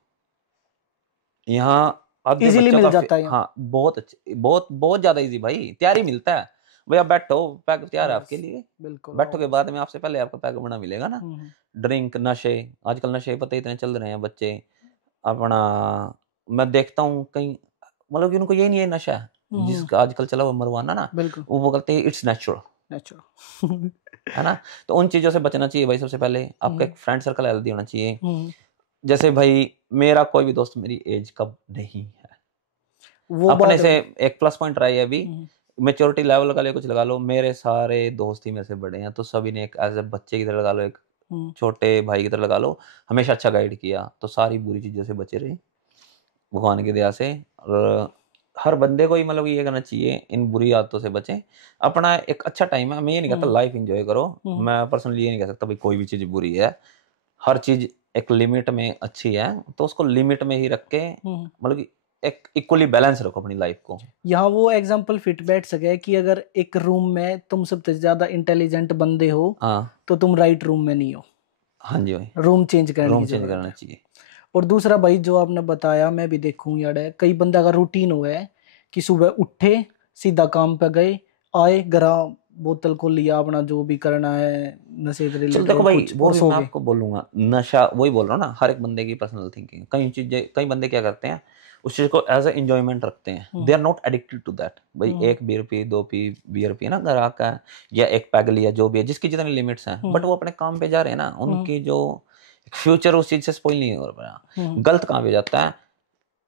यहाँ आगे इजीली मिल जाता है। हाँ बहुत अच्छे, बहुत ज्यादा इजी भाई, तैयार ही मिलता है भाई। आप बैठो पैक तैयार है आपके लिए, बैठो के बाद में आपसे पहले आपका पैक बना मिलेगा ना। ड्रिंक नशे, आजकल नशे पता ही इतने चल रहे हैं बच्चे अपना, मैं देखता हूँ कहीं मतलब कि उनको यही नहीं है नशा है जिसका आजकल चला हुआ मरवाना ना, वो कहते हैं इट्स नेचुरल है ना। तो उन चीजों से बचना चाहिए भाई। सबसे पहले आपका एक फ्रेंड सर्कल हेल्दी होना चाहिए। जैसे भाई मेरा कोई भी दोस्त मेरी एज का नहीं है, वो अपने से एक प्लस पॉइंट रहा है अभी मेच्योरिटी लेवल का लिए कुछ लगा लो, मेरे सारे दोस्त ही मेरे से बड़े हैं, तो सभी ने एक एज ए बच्चे की तरह लगा लो, एक छोटे भाई की तरह लगा लो, हमेशा अच्छा गाइड किया, तो सारी बुरी चीजों से बचे रहे भगवान की दया से। और हर बंदे को ही मतलब ये करना चाहिए, इन बुरी आदतों से बचें, अपना एक अच्छा टाइम है। मैं ये नहीं कहता लाइफ एंजॉय करो, मैं पर्सनली ये नहीं कह सकता भाई कोई भी चीज बुरी है, हर चीज एक लिमिट में अच्छी है, तो उसको लिमिट में ही रख के मतलब कि एक इक्वली बैलेंस रखो अपनी लाइफ को। यहाँ वो एग्जांपल फिट बैठ सके कि अगर एक रूम में तुम सबसे ज्यादा इंटेलिजेंट बंदे हो तो तुम राइट रूम में नहीं हो। हाँ जी भाई, रूम चेंज करना चाहिए। और दूसरा भाई जो आपने बताया, मैं भी देखूं यार कई बंदा का रूटीन हो है कि सुबह उठे सीधा काम पे गए, आए घर बोतल को लिया अपना जो भी करना है नशे से रिलेटेड। देखो भाई वो मैं आपको बोलूंगा, नशा वही बोल रहा हूँ ना, हर एक बंदे की पर्सनल थिंकिंग, कई बंदे क्या करते हैं उस चीज को एज ए एंजॉयमेंट रखते हैं, they are not addicted to that भाई। एक बीयर पी, 2 पी बियर पी ना घर आका, या एक पैग लिया, जो भी है जिसकी जितनी लिमिट्स हैं, बट वो अपने काम पे जा रहे हैं ना, उनकी जो फ्यूचर उस चीज से स्पॉइल नहीं हो रहा। गलत कहाँ पे जाता है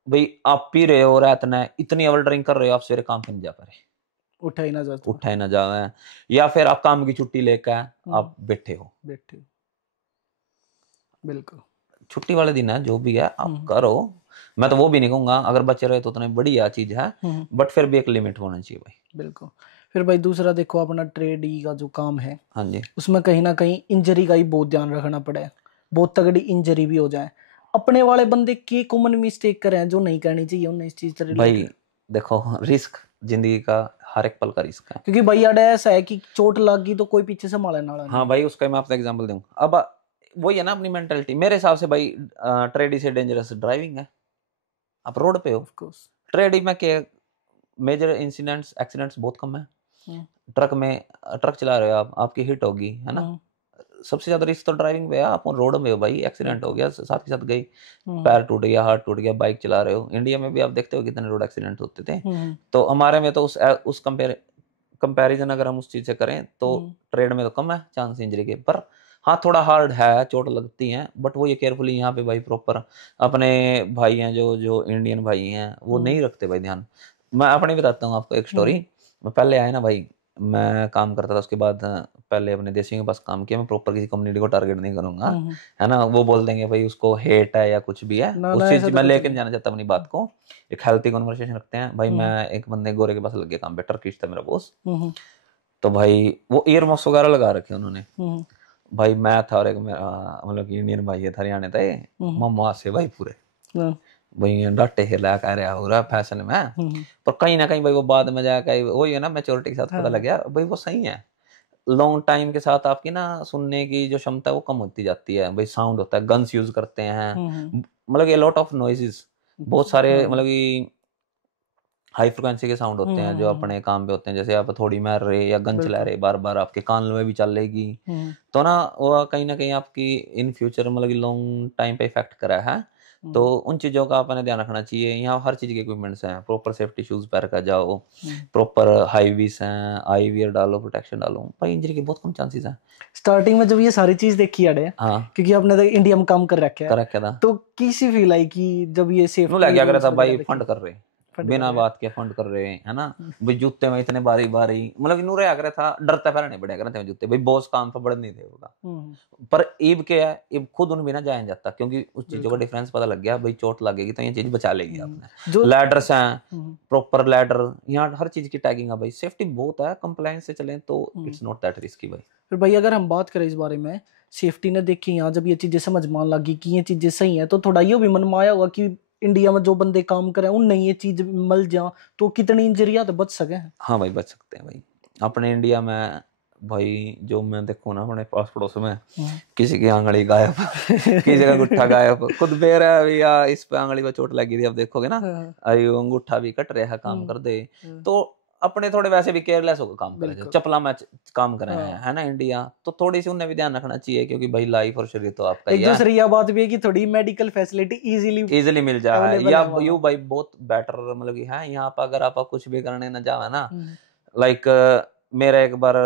भाई, आप पी रहे हो रात में इतनी ओवर ड्रिंक कर रहे हो, आप सवेरे काम पे नहीं जा पा रहे, उठा ही ना जावे, या फिर आप काम की छुट्टी लेकर आप बैठे हो। बिल्कुल छुट्टी वाले दिन है जो भी है आप करो, मैं तो वो भी नहीं कहूंगा, अगर बचे रहे तो उतनी बढ़िया चीज है, बट फिर भी एक लिमिट होना चाहिए भाई। बिल्कुल। फिर भाई दूसरा देखो अपना ट्रेड का जो काम है, हाँ जी, उसमें कहीं ना कहीं इंजरी का ही बहुत ध्यान रखना पड़े, बहुत तगड़ी इंजरी भी हो जाए। अपने वाले बंदे की कॉमन मिस्टेक करें जो नहीं करनी चाहिए उन्हें इस चीज से भाई देखो रिस्क जिंदगी का हर एक पल का रिस्क है, क्योंकि भाई यार ऐसा है कि चोट लग गई तो कोई पीछे से मारे ना। हाँ भाई उसका मैं आपको एग्जांपल दूं, अब वही है ना अपनी मेंटालिटी, मेरे हिसाब से भाई ट्रेडी से डेंजरस ड्राइविंग है। आप रोड पे हो, ट्रेडी में क्या मेजर इंसिडेंट्स एक्सीडेंट्स बहुत कम है, ट्रक चला रहे हो आप, आपकी हिट होगी है ना, सबसे ज्यादा रिस्क तो ड्राइविंग पे है, आप रोड में हो भाई, एक्सीडेंट हो गया, साथ के साथ गई, पैर टूट गया, हाथ टूट गया, बाइक चला रहे हो, इंडिया में भी आप देखते हो कितने रोड एक्सीडेंट होते थे। तो हमारे में तो उस कंपैरिजन अगर हम उस चीज से करें तो ट्रेड में तो कम है चांस इंजरी के, पर हाँ थोड़ा हार्ड है, चोट लगती है, बट वो ये केयरफुली यहाँ पे भाई प्रॉपर अपने भाई हैं जो जो इंडियन भाई हैं वो नहीं रखते भाई ध्यान। मैं अपने बताता हूँ आपको एक स्टोरी, मैं पहले आया ना भाई, मैं काम करता था, उसके बाद पहले अपने देशियों के पास काम किया, मैं प्रॉपर किसी कम्युनिटी को टारगेट नहीं करूंगा है ना, वो बोल देंगे भाई उसको हेट है या कुछ भी है, उस चीज मैं लेके जाना चाहता अपनी बात को, एक हेल्थी कन्वर्सेशन रखते हैं भाई। मैं एक बंदे गोरे के पास लग गया काम पे, टर्किश था मेरा बॉस, तो भाई वो ईयर मॉक्स वगैरह लगा रखे उन्होंने, भाई मैं था और एक मेरा मतलब कि इंडियन भाई है, हरियाणा था, मामा से भाई पूरे भाई डाटे हिला कह रहा हो रहा फैशन में, पर कहीं ना कहीं भाई वो बाद में जाकर वही है ना मैच्योरिटी के साथ पता लग गया भाई वो सही है। लॉन्ग टाइम के साथ आपकी ना सुनने की जो क्षमता है वो कम होती जाती है भाई। साउंड होता है, गन्स यूज करते हैं, मतलब ये लॉट ऑफ नॉइजेस, बहुत सारे मतलब कि हाई फ्रिक्वेंसी के साउंड होते हैं जो अपने काम पे होते हैं। जैसे आप थोड़ी मार रहे या गन चला रहे बार बार आपके कान में भी चलेगी, तो ना कहीं आपकी इन फ्यूचर मतलब कि लॉन्ग टाइम पे इफेक्ट करा है। तो उन चीज़ों का अपने ध्यान रखना चाहिए। यहाँ हर चीज़ के इक्विपमेंट्स हैं, प्रॉपर सेफ्टी शूज पहन कर जाओ, प्रॉपर हाई वीस हैं, आई वियर डालो, प्रोटेक्शन डालो, भाई इंजरी के बहुत कम चांसेस हैं। स्टार्टिंग में जब ये सारी चीज देखी अड़े, हाँ क्योंकि आपने तो इंडिया में काम कर रखा है, करेक्ट था, तो कैसी फील आई कि जब ये नु सेफ्टी लग गया करे रूल्स था वगैरह भाई देखे? फंड कर रहे फंड बिना कर बात के फंड कर रहे है ना भाई। जूते में इतने बारी बारी मतलब इनू रहा करे था, डरता पहले नहीं बढ़िया करे थे जूते भाई, बॉस काम पर बढ़ नहीं थे होगा। पर ईब के है, ईब खुद उन बिना जाया जाता, क्योंकि उस चीजों का डिफरेंस पता लग गया भाई। चोट लगेगी तो ये चीज बचा लेगी आपने। जो लैडर्स हैं, प्रॉपर लैडर, यहाँ हर चीज की टैगिंग है भाई। सेफ्टी बहुत है, कंप्लायंस से चलें तो इट्स नॉट दैट रिस्की भाई। फिर भाई अगर हम बात करें इस बारे में, सेफ्टी ने देखी यहाँ जब ये चीजें समझ मान लगी कि ये चीजें सही हैं, तो थोड़ा ये भी मन में आया होगा कि इंडिया में जो बंदे काम करें उन नहीं ये चीज मिल जा तो कितनी इंजरियां तो बच सके। हाँ भाई बच सकते हैं भाई। अपने इंडिया में भाई जो मैं देखूँ ना अपने पास पड़ोस में, किसी की आंगली गायब किसी का अंगूठा गायब, खुद बेर है अभी या इस पे आंगली पे चोट लगी थी, अब देखोगे ना अरे अंगूठा भी कट रहा है, काम कर दे। तो अपने थोड़े वैसे भी केयरलेस होकर काम कर रहे हैं, चपला में काम कर रहे हैं, है ना इंडिया, तो थोड़ी सी उन्हें भी ध्यान रखना चाहिए, क्योंकि भाई लाइफ और शरीर तो आपका ही एक है। दूसरी यह बात भी है कि थोड़ी मेडिकल फैसिलिटी इजीली मिल जाए या यू भाई बहुत बेटर मतलब कि है यहाँ पर। अगर आप कुछ भी करने ना जावे ना, लाइक मेरा एक बार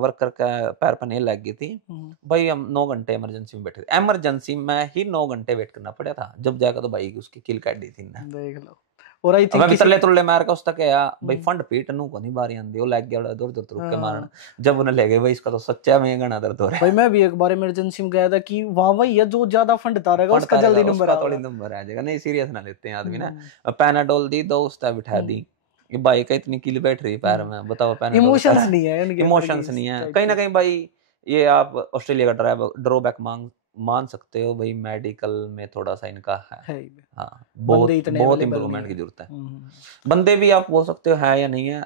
वर्कर का पैर पर नेल लग गई थी भाई, हम 9 घंटे इमरजेंसी में बैठे थे। इमरजेंसी में ही 9 घंटे वेट करना पड़ा था, जब जाकर तो भाई उसकी किल काट दी थी ना, देख लो। और आई थिंक मैं तरले तुरले मार के उस तक आया भाई, फंड पीट नु को नहीं बारी आंदी, वो लग गया बड़ा दूर दूर रुक के मारना। जब उन्हें ले गए भाई, इसका तो सच्चा में गणा दर्द हो रहा है भाई। मैं भी एक बार इमरजेंसी में गया था कि वहां वही है जो ज्यादा फंड तारेगा उसका जल्दी नंबर आ जाएगा। नहीं सीरियस ना लेते हैं आदमी ना। पैनाडोल दी दो उस बिठा दी, ये भाई का इतनी किल बैठ रही पैर में, बताओ पैनाडोल इमोशंस नहीं है इनके, इमोशंस नहीं है कहीं ना कहीं भाई। ये आप ऑस्ट्रेलिया का ड्रॉबैक मान सकते हो भाई, मेडिकल में थोड़ा सा इनका है। हाँ बहुत इम्प्रूवमेंट की जरूरत है। बंदे भी आप बोल सकते हो है या नहीं है,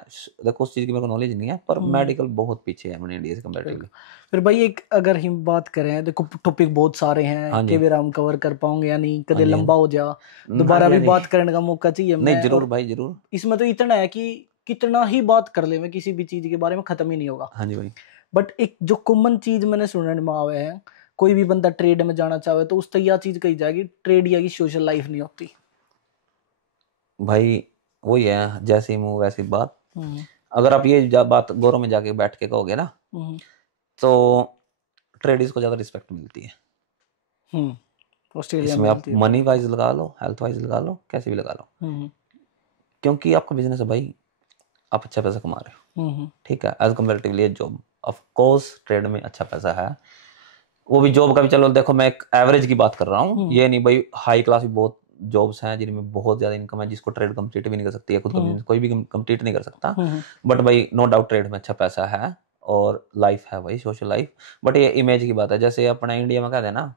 देखो उस चीज की मेरे को नॉलेज नहीं है, पर मेडिकल बहुत पीछे है अपने इंडिया से कंपैरेटिवली। फिर भाई एक अगर हम बात करें, देखो टॉपिक बहुत सारे हैं कि फिर हम कवर कर पाओगे या नहीं, कदे लंबा हो जा, दोबारा भी बात करने का मौका चाहिए। नहीं जरूर भाई जरूर। इसमें तो इतना है कि कितना ही बात कर ले, मैं किसी भी चीज के बारे में खत्म ही नहीं होगा। हाँ जी भाई। बट एक जो कॉमन चीज मैंने सुनने में आवे है, कोई भी बंदा ट्रेड में जाना चाहे तो उस तक यह चीज कही जाएगी, ट्रेड या की सोशल लाइफ नहीं होती भाई। वही है, जैसी मुंह वैसी बात। अगर आप ये बात गोरों में जाके बैठ के कहोगे ना, तो ट्रेडिस को ज्यादा रिस्पेक्ट मिलती है। ऑस्ट्रेलिया में आप मनी वाइज लगा लो, हेल्थ वाइज लगा लो, कैसे भी लगा लो, क्योंकि आपका बिजनेस है भाई, आप अच्छा पैसा कमा रहे हो, ठीक है, as comparatively job. Of course trade में अच्छा पैसा है, वो भी जॉब का भी। चलो देखो मैं एक एवरेज की बात कर रहा हूँ, ये नहीं भाई हाई क्लास भी बहुत जॉब्स हैं जिनमें बहुत ज्यादा इनकम है, जिसको ट्रेड कंप्लीट भी नहीं कर सकती है, खुद का बिजनेस कोई भी कंप्लीट नहीं कर सकता। बट भाई नो डाउट ट्रेड में अच्छा पैसा है और लाइफ है भाई, सोशल लाइफ। बट ये इमेज की बात है, जैसे अपना इंडिया में कहते हैं ना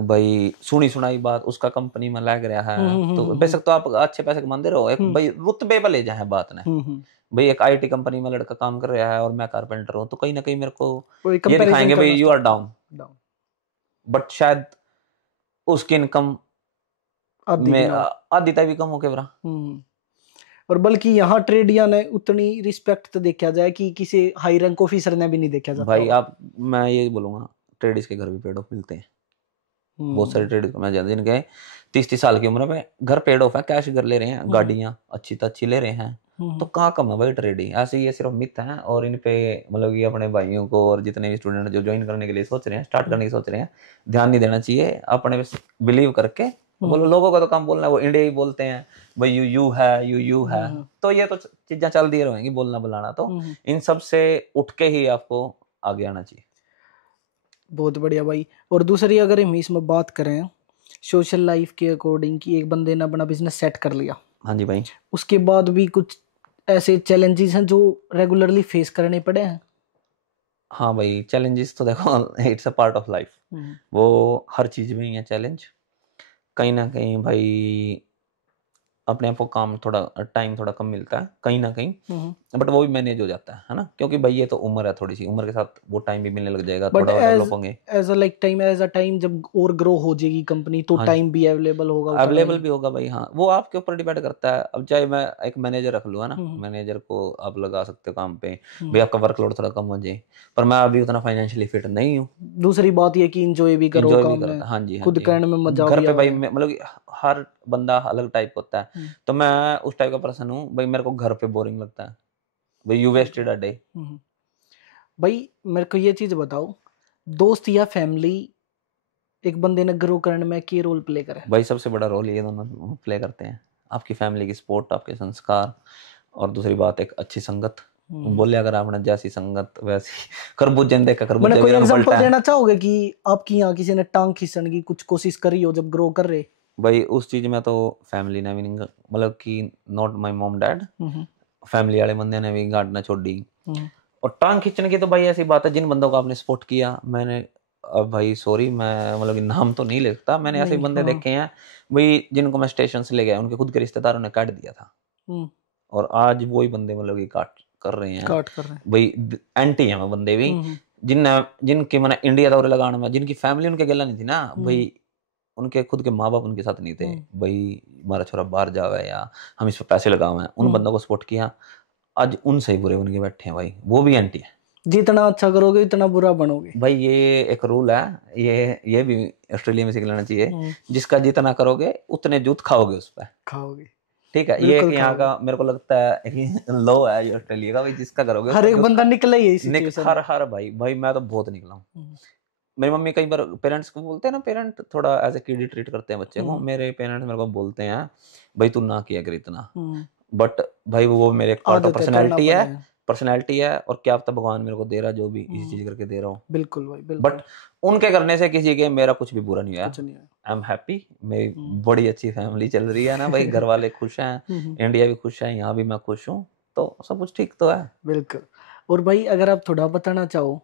भाई सुनी सुनाई बात उसका कंपनी में लग रहा है, तो बेशक तो आप अच्छे पैसे कमाते रहो, एक भाई रुतबे पे ले जाए बात ने। भाई एक आईटी कंपनी में लड़का काम कर रहा है और मैं कारपेंटर हूँ, तो कहीं ना कहीं मेरे को ये दिखाएंगे भाई यू आर डाउन, बट शायद उसकी इनकम में आधी तक भी कम हो के बरा। और बल्कि यहाँ ट्रेडिया ने उतनी रिस्पेक्ट तो देखा जाए कि किसी हाई रैंक ऑफिसर ने भी नहीं देखा जाता भाई। आप मैं ये बोलूंगा ट्रेडिस के घर भी पेड ऑफ मिलते हैं, बहुत सारे ट्रेडिस को मैं जानता हूं जिनके 30-30 साल की उम्र में घर पेड ऑफ है, कैश घर ले रहे हैं, गाड़ियां अच्छी तो अच्छी ले रहे हैं, तो कहाँ कम है भाई ट्रेडिंग। ऐसे ये सिर्फ मिथ है, और इन पे मतलब कि अपने भाइयों को और जितने भी स्टूडेंट जो ज्वाइन करने के लिए सोच रहे हैं, स्टार्ट करने की सोच रहे हैं, ध्यान नहीं देना चाहिए, अपने पे बिलीव करके बोलो। लोगों का तो काम बोलना है, वो इंडिया ही बोलते हैं भाई यू है, तो ये तो चीजें चल दी रहेंगी बोलना बुलाना, तो इन सब से उठ के ही आपको आगे आना चाहिए। बहुत बढ़िया भाई। और दूसरी अगर हम इसमें बात करें सोशल लाइफ के अकॉर्डिंग कि एक बंदे ने अपना बिजनेस सेट कर लिया, हाँ जी भाई, उसके बाद भी कुछ ऐसे चैलेंजेस हैं जो रेगुलरली फेस करने पड़े हैं। हाँ भाई चैलेंजेस तो देखो it's a part of life, वो हर चीज में ही है चैलेंज। कहीं ना कहीं भाई अपने आप को काम थोड़ा टाइम थोड़ा कम मिलता है कहीं ना कहीं, बट वो भी मैनेज हो जाता है ना, क्योंकि भाई ये तो उम्र है, थोड़ी सी उम्र के साथ वो टाइम भी मिलने लग जाएगा, बट थोड़ा और डेवलप होंगे। एज अ टाइम जब और ग्रो हो जाएगी कंपनी तो हाँ, टाइम भी अवेलेबल होगा उतना अवेलेबल ही। भी होगा भाई। हाँ, वो आपके ऊपर डिपेंड करता है। अब चाहे मैं एक मैनेजर रख लूँ, है ना, हम्म मैनेजर को आप लगा सकते हो काम पे, भाई हम्म। आपका वर्कलोड थोड़ा कम हो जाए, पर मैं अभी उतना फाइनेंशियली फिट नहीं हूँ। दूसरी बात ये कि इंजॉय भी करो इंजॉय भी काम में, करता, हाँ जी हाँ खुद जी। करने में मजा घर भी पे भाई आवे। मतलब कि हर बंदा अलग टाइप होता है, हम्म तो मैं उस टाइप का पर्सन हूँ भाई, मेरे को घर पे बोरिंग लगता है भाई, यू वेस्टेड अ डे। हम्म। भाई मेरे को ये चीज बताओ, दोस्त या फैमिली एक बंदे ने ग्रो करने में की रोल प्ले करे? भाई सबसे बड़ा रोल ये दोनों प्ले करते हैं, आपकी फैमिली की सपोर्ट, आपके संस्कार, और दूसरी बात एक अच्छी संगत। हम्म। बोले अगर आपने जैसी संगत वैसी खरबूजे ने देखा, मैंने खरबूजा भी कोई रंग एग्जांपल पलटा है। देना चाहोगे कि आपकी यहाँ किसी ने टांग खींचने की कुछ कोशिश करी हो जब ग्रो कर रहे? भाई उस चीज में तो फैमिली ने भी नहीं, मतलब कि not my mom dad, hmm family वाले बंदे ने भी गांठ ना छोड़ दी। हम्म और टांग खींचने की तो भाई ऐसी बात है, जिन बंदों को आपने सपोर्ट किया, मैंने, अब भाई सॉरी मैं मतलब कि नाम तो नहीं ले सकता, मैंने ऐसे नहीं बंदे हाँ। देखे हैं भाई, जिनको मैं स्टेशन से ले गया, उनके खुद के रिश्तेदारों ने काट दिया था, हम्म। और आज वही बंदे मतलब कि काट कर रहे हैं काट कर रहे हैं। भाई। एंटी है वो बंदे भी, हम्म जिन जिनके मैंने इंडिया दौरे लगाने में, जिनकी फैमिली उनके गला नहीं थी ना हम्म भाई, उनके खुद के माँ बाप उनके साथ नहीं थे हम्म भाई, हमारा छोरा बाहर जावे या हम इस पर पैसे लगावे हैं, उन हम्म। बंदों को सपोर्ट किया, आज उनसे ही बुरे बन के बैठे हैं भाई, वो भी एंटी है। जितना अच्छा करोगे उतना बुरा बनोगे। भाई ये एक रूल है, ये भी ऑस्ट्रेलिया में सीख लेना चाहिए, हम्म। जिसका जितना करोगे उतने जूत खाओगे उस पर। खाओगे। ठीक है, ये एक बिल्कुल यहाँ खाओगे। का मेरे को लगता है कि लॉ है ये ऑस्ट्रेलिया का भाई, जिसका करोगे हर उसका एक जूत बंदा खा। निकला ही है इस निक सिचुएशन हर में। हर भाई भाई मैं तो बहुत निकला हूँ। हम्म मेरी मम्मी कई बार पेरेंट्स को बोलते हैं ना, पेरेंट थोड़ा एज ए किड ट्रीट करते हैं बच्चे को, हम्म मेरे पेरेंट्स मेरे को बोलते हैं भाई तू ना किया कर इतना, हम्म। बट भाई वो मेरे एक पार्ट ऑफ आदत है, करना पर्सनैलिटी है, पड़ेगा। पर्सनैलिटी है, और क्या पता भगवान मेरे को दे रहा जो भी इसी हम्म। चीज करके दे रहा हूँ, बिल्कुल भाई बिल्कुल। बट उनके करने से किसी के मेरा कुछ भी बुरा नहीं हुआ। कुछ नहीं है। आई एम हैप्पी, मेरी हम्म बड़ी अच्छी फैमिली चल रही है ना भाई, घर वाले खुश हैं, हम्म। इंडिया भी खुश है, यहाँ भी मैं खुश हूँ, तो सब कुछ ठीक तो है। बिल्कुल। और भाई अगर आप थोड़ा बताना चाहो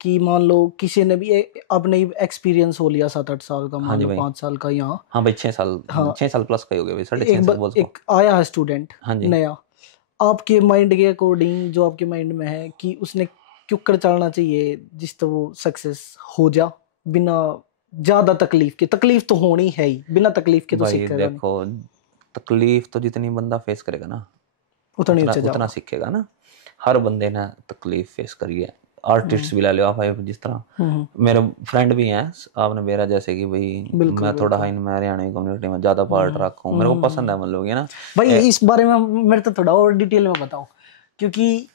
कि मान लो किसी ने भी आपने एक्सपीरियंस हो लिया 7-8 साल का, हाँ मान जी लो भाई। 5 साल का यहाँ। हाँ भाई 6 साल, हाँ। 6 साल प्लस का ही हो गया भाई, 6.5 से बोल सको। एक आया है स्टूडेंट हाँ जी। नया, आपके माइंड के अकॉर्डिंग जो आपके माइंड में है कि उसने क्यों कर चलना चाहिए जिस तो वो सक्सेस हो जा बिना ज्यादा तकलीफ के? तकलीफ तो होनी है ही, बिना तकलीफ के तो भाई सीखेगा नहीं। देखो, तकलीफ तो जितनी बंदा फेस करेगा ना, उतना नहीं उतना ऊंचा उतना जाओगा। सीखेगा ना। हर बंदे ने तकलीफ फेस करी है, हम्म आर्टिस्ट भी ला लो आप भाई, जिस तरह हम्म। मेरे फ्रेंड भी हैं, आपने मेरा जैसे कि भाई, बिल्कुल मैं थोड़ा बिल्कुल। हाई, मैं हरियाणवी कम्युनिटी में ज्यादा पार्ट रखा हूँ, मेरे को पसंद है मतलब ये ना। भाई ए, इस बारे में मेरे तो थोड़ा और डिटेल में बताओ, क्योंकि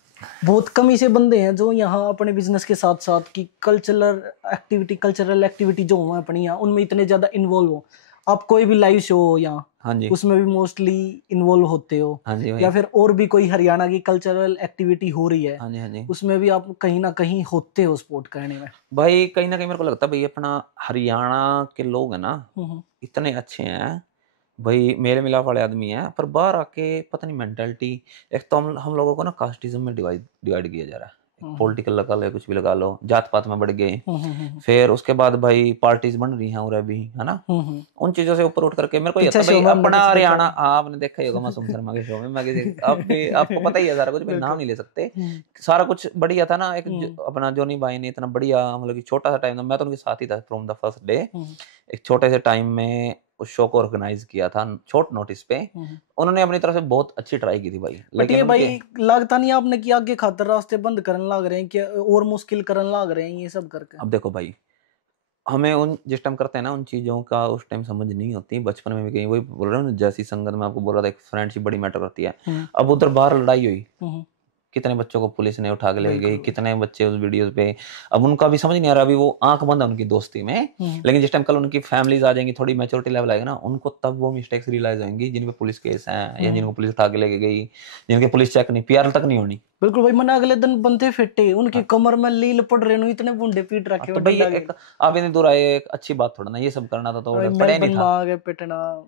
बहुत कम ऐसे बंदे हैं जो यहाँ अपने बिजनेस के साथ साथ की कल्चरल एक्टिविटी जो हो अपनी यहाँ उनमें इतने ज्यादा इन्वॉल्व हो। आप कोई भी लाइव शो हो यहाँ, हाँ जी उसमें भी मोस्टली इन्वॉल्व होते हो, हाँ जी या भाई। फिर और भी कोई हरियाणा की कल्चरल एक्टिविटी हो रही है हाँ जी हाँ जी उसमें भी आप कहीं ना कहीं होते हो सपोर्ट करने में। भाई, कहीं ना कहीं मेरे को लगता है भाई, अपना हरियाणा के लोग है ना, हम्म इतने अच्छे हैं भाई, मेल मिलाप वाले आदमी हैं, पर बाहर आके पता नहीं मेंटालिटी, एक तो हम लोगों को ना कास्टिज्म में डिवाइड डिवाइड किया जा रहा है, हम्म पॉलिटिकल लगा लो, कुछ भी लगा लो, जात पात में बढ़ गए, हम्म। फिर उसके बाद भाई पार्टीज बन रही हैं और अभी, है ना, उन चीजों से ऊपर उठ करके मेरे को ये पीछे था भाई, शो में हमने अपना कुछ देखा हरियाणा, है। आपने देखा ही होगा मासूम शर्मा के शो में, मैं किसी आप भी आपको पता ही है सारा कुछ भाई, नाम बिल्कुल। नहीं ले सकते, हम्म सारा कुछ बढ़िया था ना, हम्म अपना जोनी भाई ने इतना बढ़िया, मतलब कि छोटा सा टाइम था, मैं तो उनके साथ ही था फ्रॉम द फर्स्ट डे, हम्म एक छोटे से टाइम में उस शो को ऑर्गेनाइज किया था शॉर्ट नोटिस पे, हम्म। उन्होंने अपनी तरफ से बहुत अच्छी ट्राई की थी भाई, बट लेकिन ये उनके, भाई लगता नहीं आपने कि आगे खातर रास्ते बंद करने लग रहे हैं कि और मुश्किल करने लग रहे हैं ये सब करके? अब देखो भाई, हमें उन जिस टाइम करते हैं ना उन चीज़ों का उस टाइम समझ नहीं होती, बचपन में भी कहीं, वही बोल रहा हूँ ना, जैसी संगत में आपको बोल रहा था, एक फ्रेंडशिप बड़ी मैटर करती है। हम्म अब उधर बाहर लड़ाई हुई, हम्म। कितने बच्चों को पुलिस ने उठा के ले गई, बिल्कुल भाई। कितने बच्चे उस वीडियोस पे, अब उनका भी समझ नहीं आ रहा, अभी वो आंख बंद है उनकी दोस्ती में, लेकिन जिस टाइम कल उनकी फैमिलीज आ जाएंगी, थोड़ी मैच्योरिटी लेवल आएगा ना, उनको तब वो मिस्टेक्स रियलाइज होंगी, जिन पे पुलिस केस हैं, या जिनको पुलिस उठा के लेके गई, जिनके पुलिस चेक नहीं, पीआर तक नहीं होनी। बिल्कुल भाई, मैंने अगले दिन बंदे फिटे उनकी हाँ, कमर में लील पड़ रहे नु इतने बूंदे पीट रखे तो हुए भाई ये डंडा एक, गिर। आप इतनी दूर आए, एक अच्छी बात थोड़ा ना, ये सब करना था तो भाई ऑर्डर पड़े नहीं मेलबर्न में था। आ गए पिटना।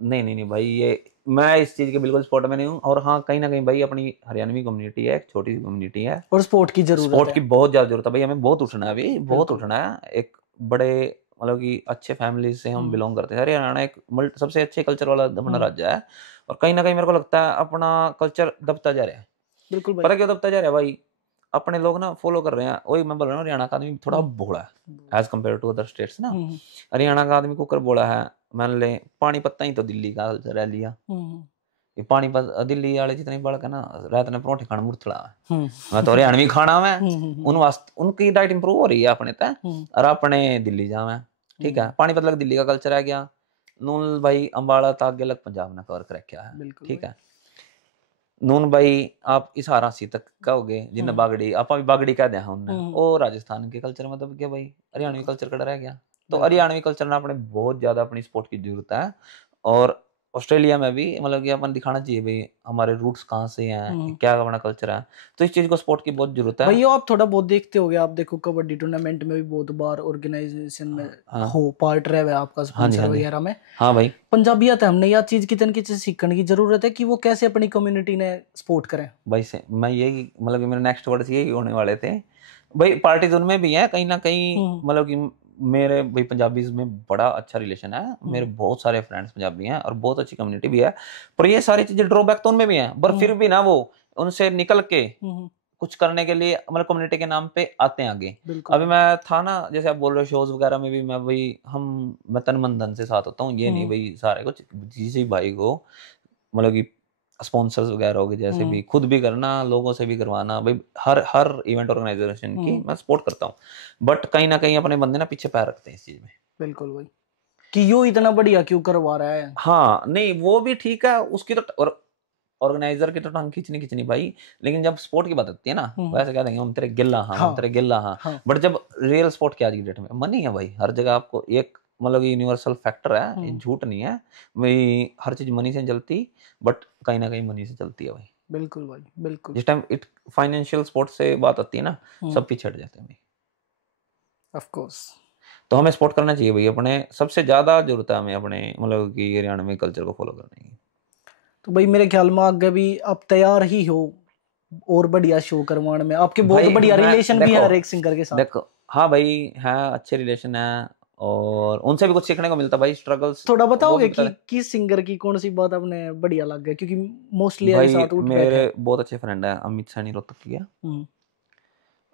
नहीं नहीं नहीं भाई, ये मैं इस चीज़ के बिल्कुल सपोर्ट में नहीं हूँ, और हाँ कहीं ना कहीं भाई, अपनी हरियाणवी कम्युनिटी है, एक छोटी सी कम्युनिटी है, और स्पोर्ट की जरूरत स्पोर्ट है। की बहुत ज़्यादा जरूरत है भाई, हमें बहुत उठना है अभी, बहुत बिल्कुल। उठना है, एक बड़े मतलब कि अच्छे फैमिली से हम बिलोंग करते हैं। हरियाणा एक सबसे अच्छे कल्चर वाला अपना राज्य है, और कहीं ना कहीं मेरे को लगता है अपना कल्चर दबता जा रहा है। बिल्कुल भाई। पता क्यों दबता जा रहा है भाई? अपने लोग ना फॉलो कर रहे हैं, वही मैं बोल रहा हूँ, हरियाणा का आदमी थोड़ा भोला है as compare to other states ना। हरियाणा का आदमी कुकर बोला है, मान ले पानीपत ही तो दिल्ली का रह लिया। ये पानीपत दिल्ली वाले जितने बड़क है ना, रात ने परोठे खाना मुर्थड़ा है, मैं तो हरियाणवी खाना में उन वास्त उनकी डाइट इंप्रूव हो रही है अपने तय, और अपने दिल्ली जावे। ठीक है, पानीपत लग दिल्ली का कल्चर है गया, नून भाई अंबाला तक आगे लग पंजाब ने कवर कर रखा है। ठीक है, नून भाई आप इस हारासी तक कहोगे जिन्हें बागड़ी आप भी बागड़ी कह दिया उनने, ओ राजस्थान के कल्चर मतलब क्या भाई, हरियाणवी कल्चर कड़ा रह गया। तो हरियाणवी कल्चर में अपने बहुत ज्यादा अपनी स्पोर्ट की जरूरत है, और ऑस्ट्रेलिया में भी मतलब कि अपन दिखाना चाहिए भाई हमारे रूट्स कहाँ से हैं, क्या अपना कल्चर है, तो इस चीज को स्पोर्ट की बहुत जरूरत है। भैया आप थोड़ा बहुत देखते होगे, आप देखो कबड्डी टूर्नामेंट में भी बहुत बार ऑर्गेनाइजेशन में हो पार्ट रहे आपका स्पॉन्सर वगैरह में। हाँ भाई, पंजाबियत है, हमने यह चीज कितन की चीज सीखने की जरूरत है कि वो कैसे अपनी कम्युनिटी ने सपोर्ट करें भाई से मैं यही मतलब कि मेरे नेक्स्ट वर्ड्स यही होने वाले थे भाई। पार्टीज उनमें भी है कहीं ना कहीं, मतलब कि मेरे भाई पंजाबी में बड़ा अच्छा रिलेशन है, मेरे बहुत सारे फ्रेंड्स पंजाबी हैं और बहुत अच्छी कम्युनिटी भी है, पर ये सारी चीजें ड्रॉबैक तो उनमें भी हैं, पर फिर भी ना वो उनसे निकल के कुछ करने के लिए मतलब कम्युनिटी के नाम पे आते हैं आगे। अभी मैं था ना, जैसे आप बोल रहे हो शोज वगैरह में भी मैं भाई मैं तन मन धन से साथ होता हूँ, ये नहीं भाई सारे कुछ किसी भाई को मतलब कि स्पॉन्सर्स वगैरह हो गए, जैसे भी खुद भी करना, लोगों से भी करवाना भाई, हर हर इवेंट ऑर्गेनाइजेशन की मैं सपोर्ट करता हूँ, बट कहीं ना कहीं अपने बंदे ना पीछे पैर रखते हैं इस चीज में। बिल्कुल भाई, कि यो इतना बढ़िया क्यों करवा रहा है। हाँ नहीं वो भी ठीक है, उसकी तो और ऑर्गेनाइजर की तो टांग खींचनी भाई, लेकिन जब स्पोर्ट की बात आती है ना, वैसे कह देंगे हम तेरे गिल्ला हाँ, हम तेरे गिल्ला हाँ, बट जब रियल स्पोर्ट की आज की डेट में मनी है भाई, हर जगह आपको एक मतलब यूनिवर्सल फैक्टर है, ये झूठ नहीं है भाई, हर चीज मनी से चलती, बट कहीं ना कहीं मनी से चलती है भाई। बिल्कुल भाई बिल्कुल। जिस टाइम इट फाइनेंशियल सपोर्ट से बात आती है ना, सब पीछे हट जाते हैं भाई। ऑफ कोर्स, तो हमें सपोर्ट करना चाहिए भाई, अपने सबसे ज्यादा जरूरत है हमें अपने मतलब कि हरियाणा में कल्चर को फॉलो करने की। तो भाई मेरे ख्याल में आगे भी आप तैयार ही हो और बढ़िया शो करवाने में, आपके बहुत बढ़िया रिलेशन भी है हर एक सिंगर के साथ। देखो हाँ भाई है, अच्छे रिलेशन है, और उनसे भी कुछ सीखने को मिलता भाई, स्ट्रगल्स। थोड़ा बताओगे कि किस सिंगर की कौन सी बात आपने बढ़िया लग गया, क्योंकि मोस्टली भाई साथ उठ मेरे बहुत अच्छे फ्रेंड है अमित सैनी रोहतक की,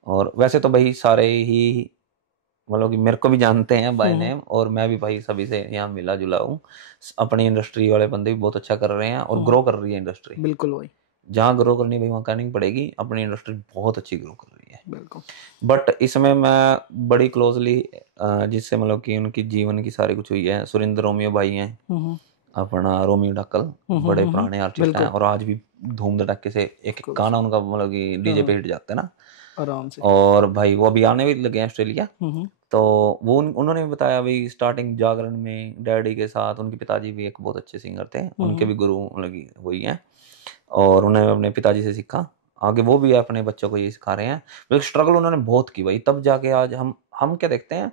और वैसे तो भाई सारे ही मतलब कि मेरे को भी जानते हैं बाय नेम, और मैं भी भाई सभी से यहाँ मिला जुला हूँ। अपनी इंडस्ट्री वाले बंदे भी बहुत अच्छा कर रहे हैं और ग्रो कर रही है इंडस्ट्री। बिल्कुल भाई, जहाँ ग्रो करनी भाई वहाँ करनी पड़ेगी, अपनी इंडस्ट्री बहुत अच्छी ग्रो कर रही है बिल्कुल। बट इसमें मैं बड़ी क्लोजली जिससे मतलब कि उनकी जीवन की सारी कुछ हुई है, सुरेंद्र रोमियो भाई हैं, अपना रोमियो डक्कल, बड़े पुराने आर्टिस्ट हैं, और आज भी धूम धड़ाके से एक गाना उनका मतलब कि डीजे पे हिट जाता है ना आराम से। और भाई वो अभी आने भी लगे हैं ऑस्ट्रेलिया, तो वो उन्होंने भी बताया भाई स्टार्टिंग जागरण में डैडी के साथ, उनके पिताजी भी एक बहुत अच्छे सिंगर थे, उनके भी गुरु मतलब वही हैं, और उन्होंने अपने पिताजी से सीखा, आगे वो भी अपने बच्चों को ये सिखा रहे हैं। बल्कि स्ट्रगल उन्होंने बहुत की भाई, तब जाके आज हम क्या देखते हैं,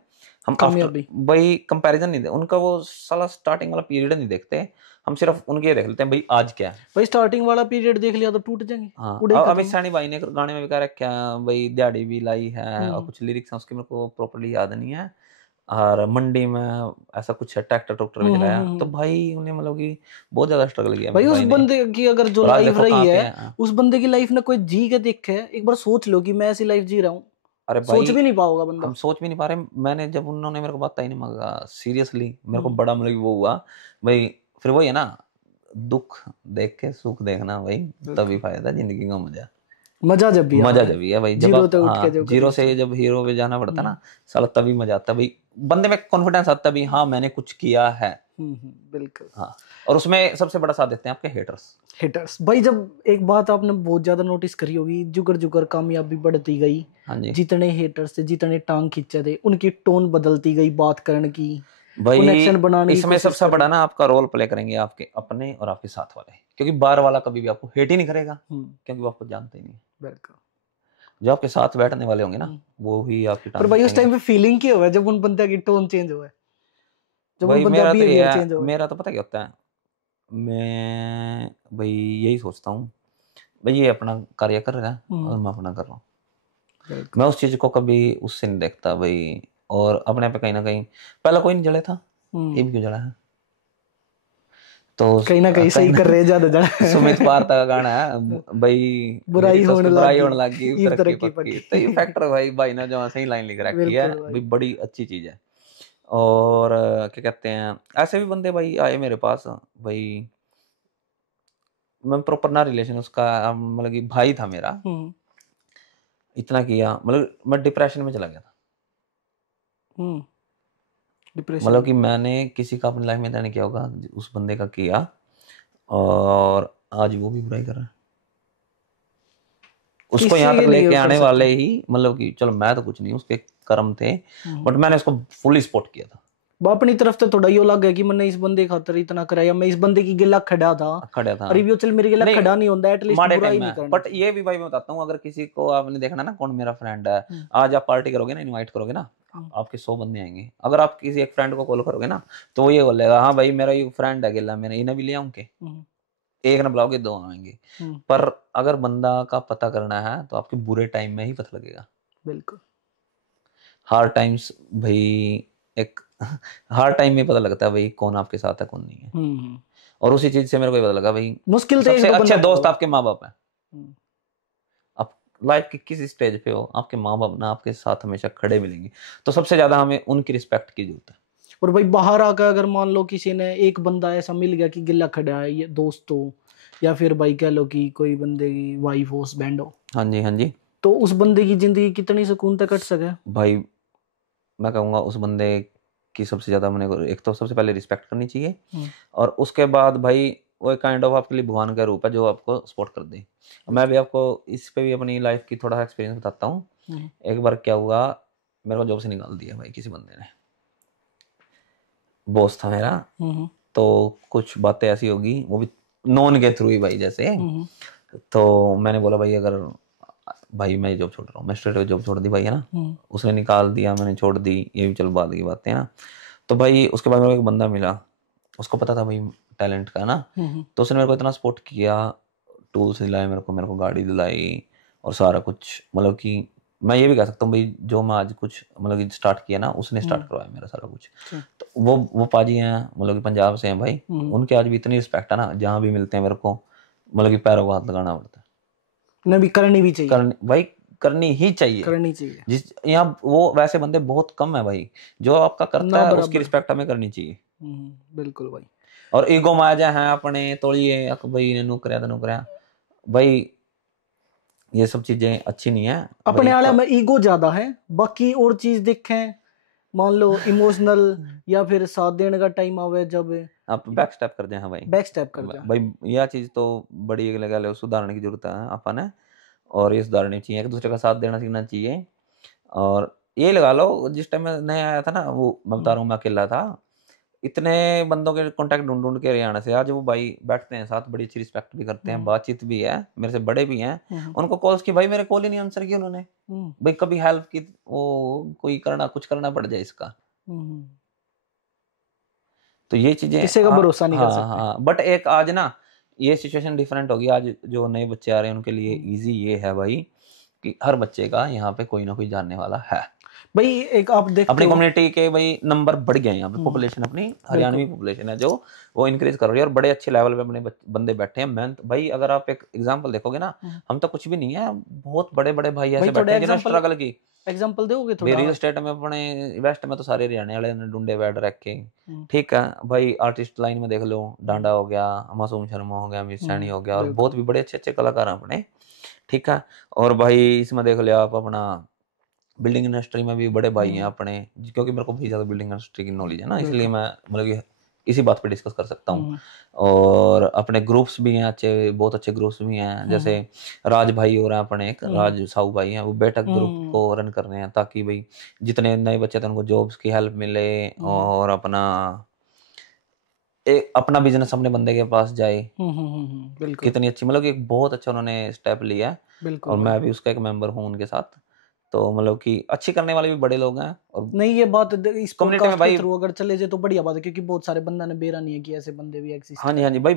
हम आफ्टर भाई कंपैरिजन नहीं, उनका वो साला स्टार्टिंग वाला पीरियड नहीं देखते, हम सिर्फ उनके देख लेते हैं भाई आज क्या है। भाई स्टार्टिंग वाला पीरियड देख लिया तो टूट जाएंगे। हाँ अमित सैनी भाई ने गाने में भी कह रखा है भाई, दिहाड़ी भी लाई है, और कुछ लिरिक्स हैं उसके मेरे को प्रॉपर्ली याद नहीं है, और मंडी में ऐसा कुछ है, ट्रैक्टर भी चलाया, तो भाई उन्हें मतलब कि बहुत ज्यादा स्ट्रगल किया भाई। उस बंदे की अगर जो लाइफ रही है, उस बंदे की लाइफ ने कोई जी के देखे, एक बार सोच लो कि मैं ऐसी लाइफ जी रहा हूँ, अरे भाई सोच भी नहीं पाओगा बंदा, हम सोच भी नहीं पा रहे। मैंने जब उन्होंने मेरे को बात ही नहीं मांगा सीरियसली, मेरे को बड़ा मतलब वो हुआ भाई, फिर वही है ना, दुख देख के सुख देखना भाई, तभी फायदा जिंदगी का मजा जब भी है भाई, जब आप जीरो से जब हीरो पे जाना पड़ता है ना साला, तभी मजा आता है भाई, बंदे में कॉन्फिडेंस आता है भाई, हाँ मैंने कुछ किया है। बिल्कुल हाँ, और उसमें सबसे बड़ा साथ देते हैं आपके हेटर्स भाई। जब एक बात आपने बहुत ज्यादा नोटिस करी होगी, जुगर जुगर कामयाबी बढ़ती गई, हाँ जी, जितने हेटर्स थे, जितने टांग खींचे थे, उनकी टोन बदलती गई बात करने की, कनेक्शन बनाने की। इसमें सबसे बड़ा ना आपका रोल प्ले करेंगे आपके अपने और आपके साथ वाले, क्योंकि बाहर वाला कभी भी आपको हेट ही नहीं करेगा, क्योंकि वो आपको जानते ही नहीं। बिल्कुल, जो आपके साथ बैठने वाले होंगे ना, वो ही आपकी टांग। पर भाई उस टाइम पे फीलिंग क्या हुआ जब उन बंदे की टोन चेंज हुआ, जब उन बंदे का बिहेवियर चेंज हुआ? मेरा तो पता क्या होता है, मैं भाई यही सोचता हूँ भाई ये अपना कार्य कर रहा है और मैं अपना कर रहा हूँ, मैं उस चीज को कभी उससे नहीं देखता भाई, और अपने पे कहीं ना कहीं पहले कोई नहीं जड़े था, ये भी क्यों जड़ा है। तो कहीं ना कहीं सही कर रहे ज्यादा जड़ा सुमित पार्था का गाना है भाई, बुराई होने बुराई लगी होने लगी ईब तरक्की तरक्की पक्की। पक्की तो ये फैक्टर भाई ने जो सही लाइन लिख रखी है बिल्कुल भाई। भाई, बड़ी अच्छी चीज है। और क्या कहते हैं, ऐसे भी बंदे भाई आए मेरे पास भाई, मैं प्रॉपर ना रिलेशन उसका मतलब कि भाई था मेरा, इतना किया मतलब मैं डिप्रेशन में चला गया था। डिप्रेशन मतलब कि मैंने किसी का अपनी लाइफ में इतना नहीं किया होगा उस बंदे का किया, और आज वो भी बुराई कर रहा है। उसको यहाँ किसी तक के लिए लेके कर आने सकते वाले हैं। ही, मतलब कि चलो मैं तो कुछ नहीं, उसके कर्म थे, बट मैंने उसको फुली सपोर्ट किया था। वो अपनी तरफ से थोड़ा यो लग गया कि मैंने इस बंदे खातर इतना करा, या मैं इस बंदे की गिला खड़ा था, खड़ा था, और ये चल मेरे गिला नहीं खड़ा नहीं होता, एटलीस्ट माड़े बुरा टाइम ही नहीं में। करना बट चाहिए। ये भी भाई मैं बताता हूँ, अगर किसी को आपने देखना ना कौन मेरा फ्रेंड है, आज आप पार्टी करोगे ना, इनवाइट करोगे ना, आपके 100 बंदे आएंगे। अगर आप किसी एक फ्रेंड को कॉल करोगे ना, तो वो ये बोलेगा हाँ भाई मेरा ये फ्रेंड है गिला, मैंने इन्हें भी ले आऊँ के, एक ना बुलाओगे 2 आएंगे। पर अगर बंदा का पता करना है तो आपके बुरे टाइम में ही पता लगेगा। बिल्कुल। हार्ड टाइम्स भाई, एक हार्ड टाइम में पता लगता है भाई कौन आपके साथ है कौन नहीं है। और उसी चीज से मेरे को ये पता लगा भाई, मुश्किल से एक सबसे दो अच्छे बंदा दोस्त मिलेगा। आपके माँ बाप है। आप लाइफ के किस स्टेज पे हो, आपके माँ बाप ना आपके साथ हमेशा खड़े मिलेंगे। तो सबसे ज्यादा हमें उनकी रिस्पेक्ट की जरूरत है। और भाई बाहर आकर अगर मान लो किसी ने एक बंदा ऐसा मिल गया कि गिल्ला खड़ा है, ये दोस्त हो, या फिर भाई कह लो कि कोई बंदे की वाइफ हो, हस्बैंड हो, हाँ जी, हाँ जी। तो उस बंदे की जिंदगी कितनी सुकून तक कट सके। भाई मैं कहूँगा उस बंदे की सबसे ज्यादा मैंने एक तो सबसे पहले रिस्पेक्ट करनी चाहिए, और उसके बाद भाई वो एक काइंड ऑफ आपके लिए भगवान का रूप है जो आपको सपोर्ट कर दे। मैं भी आपको इस पे भी अपनी लाइफ की थोड़ा सा एक्सपीरियंस बताता हूँ। एक बार क्या हुआ, मेरे को जॉब से निकाल दिया भाई किसी बंदे ने, बॉस था मेरा। तो कुछ बातें ऐसी होगी, वो भी नॉन के थ्रू ही भाई जैसे। तो मैंने बोला भाई अगर भाई मैं जॉब छोड़ रहा हूँ, मैं स्ट्रेट जॉब छोड़ दी भाई, है ना। उसने निकाल दिया, मैंने छोड़ दी, ये भी चल बाद की बातें हैं ना। तो भाई उसके बाद मेरे को एक बंदा मिला, उसको पता था भाई टैलेंट का ना। तो उसने मेरे को इतना सपोर्ट किया, टूल्स दिलाए मेरे को गाड़ी दिलाई और सारा कुछ। मतलब कि मैं ये भी कह सकता हूँ भाई जो मैं आज कुछ मतलब कि स्टार्ट किया ना, उसने स्टार्ट करवाया मेरा सारा कुछ। तो वो पाजी हैं, मतलब कि पंजाब से हैं भाई। उनके आज भी इतनी रिस्पेक्ट है ना, जहाँ भी मिलते हैं मेरे को मतलब कि पैरों को हाथ लगाना पड़ता है। नहीं भी करनी भी चाहिए, भाई करनी ही चाहिए, करनी चाहिए। जिस यहाँ वो वैसे बंदे बहुत कम है भाई, जो आपका करता ना है उसकी बराबर। रिस्पेक्ट हमें करनी चाहिए। बिल्कुल भाई। और ईगो में आ जाए हैं अपने तोड़िए भाई ने नुकरिया तो नुकरिया भाई, ये सब चीजें अच्छी नहीं है अपने भाई। आले में ईगो ज्यादा है, बाकी और चीज देखें, मान लो इमोशनल या फिर साथ देने का टाइम आवे जब आप बैक स्टेप कर जाए, हाँ भाई बैक स्टेप कर जा। भाई यह चीज तो बड़ी लगा सुधारने की जरूरत है अपन है, और ये सुधारनी चाहिए, एक दूसरे का साथ देना सीखना चाहिए। और ये लगा लो जिस टाइम मैं नया आया था ना, वो मैं बता रहा हूँ मैं अकेला था, इतने बंदों के कांटेक्ट ढूंढ ढूंढ के हरियाणा से, आज वो भाई बैठते हैं साथ, बड़ी अच्छी रिस्पेक्ट भी करते हैं, बातचीत भी है, मेरे से बड़े भी हैं। उनको कॉल्स की भाई, मेरे कॉल ही नहीं आंसर की उन्होंने, भाई कभी हेल्प की वो कोई करना कुछ करना पड़ जाए इसका। तो ये चीजें किसी का भरोसा नहीं कर हाँ सकते। हाँ, बट एक आज ना ये सिचुएशन डिफरेंट होगी। आज जो नए बच्चे आ रहे हैं उनके लिए इजी ये है भाई कि हर बच्चे का यहाँ पे कोई ना कोई जानने वाला है भाई। एक आप देखते अपनी हो कम्युनिटी के भाई, नंबर बढ़ गए यहाँ पे, पॉपुलेशन अपनी हरियाणवी पॉपुलेशन है जो वो इंक्रीज कर रही है, और बड़े अच्छे लेवल पे अपने बंदे बैठे हैं। मेहनत भाई, अगर आप एक एग्जांपल देखोगे ना, हम तो कुछ भी नहीं है, बहुत बड़े बड़े भाई ऐसे बैठे हैं जिन्होंने स्ट्रगल की। एग्जांपल दोगे भाई थोड़ा? रियल स्टेट में अपने वेस्ट में तो सारे हरियाणा वाले ने ढूंढे बैठ रखे, ठीक है भाई। आर्टिस्ट लाइन में देख लो, डांडा हो गया, मासूम शर्मा हो गया, अमित सैनी हो गया, और बहुत भी बड़े अच्छे अच्छे कलाकार हैं अपने, ठीक है। और भाई इसमें देख लिया आप अपना बिल्डिंग इंडस्ट्री में भी बड़े भाई हैं अपने, क्योंकि मेरे को बहुत ज़्यादा बिल्डिंग इंडस्ट्री की नॉलेज है ना, इसलिए मैं मतलब कि इसी बात पे डिस्कस कर सकता हूँ। और अपने ग्रुप्स भी हैं अच्छे, बहुत अच्छे ग्रुप्स भी हैं, जैसे राज भाई हो रहे हैं अपने, एक राज साहू भाई हैं, वो बैठक ग्रुप को रन कर रहे हैं, ताकि भाई जितने नए बच्चे थे उनको जॉब्स की हेल्प मिले, और अपना एक अपना बिजनेस अपने बंदे के पास जाए। कितनी अच्छी, मतलब कि एक बहुत अच्छा उन्होंने स्टेप लिया है, और मैं भी उसका एक मेंबर हूँ उनके साथ। तो मतलब कि अच्छी करने वाले भी बड़े लोग हैं। और नहीं ये बात इस कम्युनिटी में पॉडकास्ट भाई के थ्रू अगर चले जाए तो बढ़िया बात है, क्योंकि बहुत सारे बंदा ने बेरा नहीं है कि ऐसे बंदे भी एग्जिस्ट हाँ जी, हाँ जी भाई,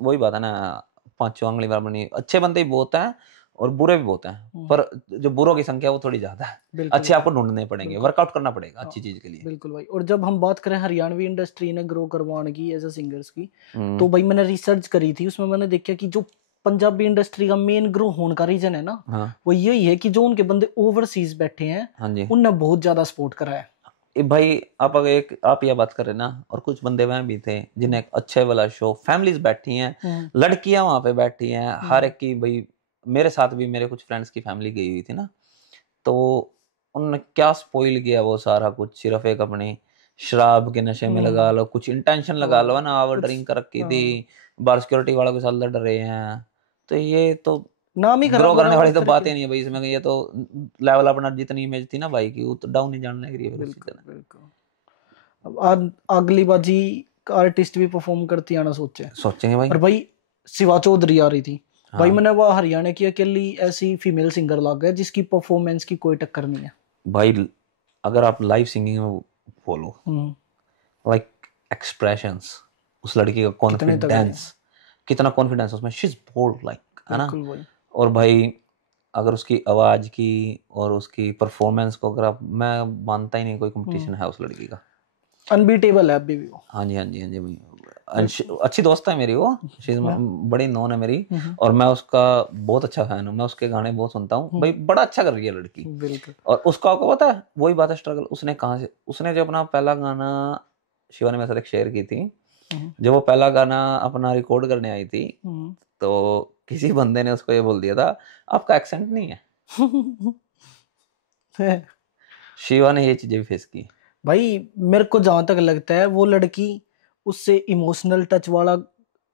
वही बात है ना, 5 उंगली बराबर नहीं, अच्छे बंदे ही बहुत हैं। और बुरे भी बहुत हैं, पर जो बुरों की संख्या वो थोड़ी ज्यादा है। बिल्कुल अच्छे आपको ढूंढने पड़ेंगे, बिल्कुल। वर्कआउट करना पड़ेगा हाँ, अच्छी चीज के लिए। बिल्कुल भाई। और जब हम बात करें हरियाणवी इंडस्ट्री ने ग्रो करवाने की एज अ सिंगर्स की, हम्म, तो भाई मैंने रिसर्च करी थी, उसमें मैंने देखा कि जो पंजाबी इंडस्ट्री का मेन ग्रो होने का रीजन है ना, हाँ वो यही है कि जो उनके बंदे ओवरसीज बैठे हैं हाँ जी। उनने बहुत ज्यादा सपोर्ट करा है। भाई आप अगर एक आप यह बात कर रहे हैं ना, और कुछ बंदे वहां भी थे जिन्हें एक अच्छे वाला शो, फैमिलीज बैठी हैं, हम्म लड़कियां वहां पे बैठी हैं, हर हम्म एक की भाई। मेरे साथ भी मेरे कुछ फ्रेंड्स की फैमिली गई हुई थी ना, तो उन्होंने क्या स्पॉइल किया वो सारा कुछ, सिर्फ एक अपनी शराब के नशे में लगा लो, कुछ इंटेंशन लगा लो ना, ओवर कुछ ड्रिंक कर रखी थी, हाँ, बाहर सिक्योरिटी वालों के साथ लड़ रहे हैं। तो ये तो नाम ही ग्रो खराब करा करने वो वाली एक तो बात तरीके। ही नहीं है भाई इसमें, ये तो लेवल अपना जितनी इमेज थी ना भाई की, वो तो डाउन ही जाने लग रही है फिर उसी बिल्कुल तरह। बिल्कुल। अब अगली बाजी आर्टिस्ट भी परफॉर्म करती आना सोचे। सोचेंगे भाई। और भाई शिवा चौधरी आ रही थी भाई, हाँ मैंने वो हरियाणा की अकेली ऐसी फीमेल सिंगर लग गया जिसकी परफॉर्मेंस की कोई टक्कर नहीं है। भाई, अगर आप लाइव सिंगिंग में बोलो, हम्म, लाइक एक्सप्रेशंस, उस लड़की का कितने तगड़े हैं। कॉन्फिडेंस, कितना कॉन्फिडेंस उसमें, शी इज बोल्ड लाइक, है ना। बिल्कुल भाई। और भाई अगर उसकी आवाज की और उसकी परफॉर्मेंस को अगर आप, मैं मानता ही नहीं कोई कंपटीशन है उस लड़की का। अनबीटेबल है अभी भी वो। हाँ जी हाँ जी हाँ जी भाई। बिल्कुल। अच्छी दोस्त है मेरी वो, शी इज मैं बड़ी नोन है मेरी, हम्म, और मैं उसका बहुत अच्छा फैन हूँ, मैं उसके गाने बहुत सुनता हूँ भाई, बड़ा अच्छा कर रही है लड़की। बिल्कुल। और उसका आपको पता है वही बात है, स्ट्रगल उसने कहाँ से, उसने जो अपना पहला गाना, शिवा ने मेरे साथ एक शेयर की थी, हम्म, जब वो पहला गाना अपना रिकॉर्ड करने आई थी, हम्म। तो किसी बंदे ने उसको ये बोल दिया था, आपका एक्सेंट नहीं है। शिवा ने ये चीजें भी फेस की। भाई मेरे को जहां तक लगता है वो लड़की उससे इमोशनल टच वाला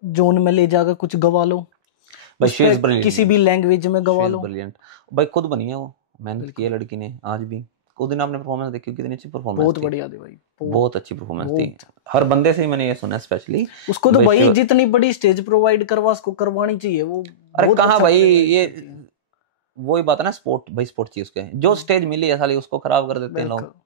जोन में ले जाकर कुछ गवा लो, भाई उस शी पे इज ब्रिलियंट किसी भाई, भी लैंग्वेज में शी गवा इज लो। ब्रिलियंट। भाई खुद बनी है वो, मेहनत की है बिल्कुल। लड़की ने आज भी। खुद दिन आपने परफॉर्मेंस देखी, कितनी अच्छी परफॉर्मेंस बहुत थी, बढ़िया थी भाई, बहुत बहुत अच्छी परफॉर्मेंस थी। बहुत। हर बंदे से ही मैंने ये सुना स्पेशली उसको कि तो भाई भाई शिव, जितनी बड़ी स्टेज प्रोवाइड करवा उसको करवानी चाहिए, वो अरे बहुत कहाँ अच्छा भाई प्रोवाइड ये, करती है। वही बात है ना, स्पोर्ट भाई, स्पोर्ट चाहिए उसके, जो हम्म, स्टेज मिली है साली उसको खराब कर देते हैं लोग, बिल्कुल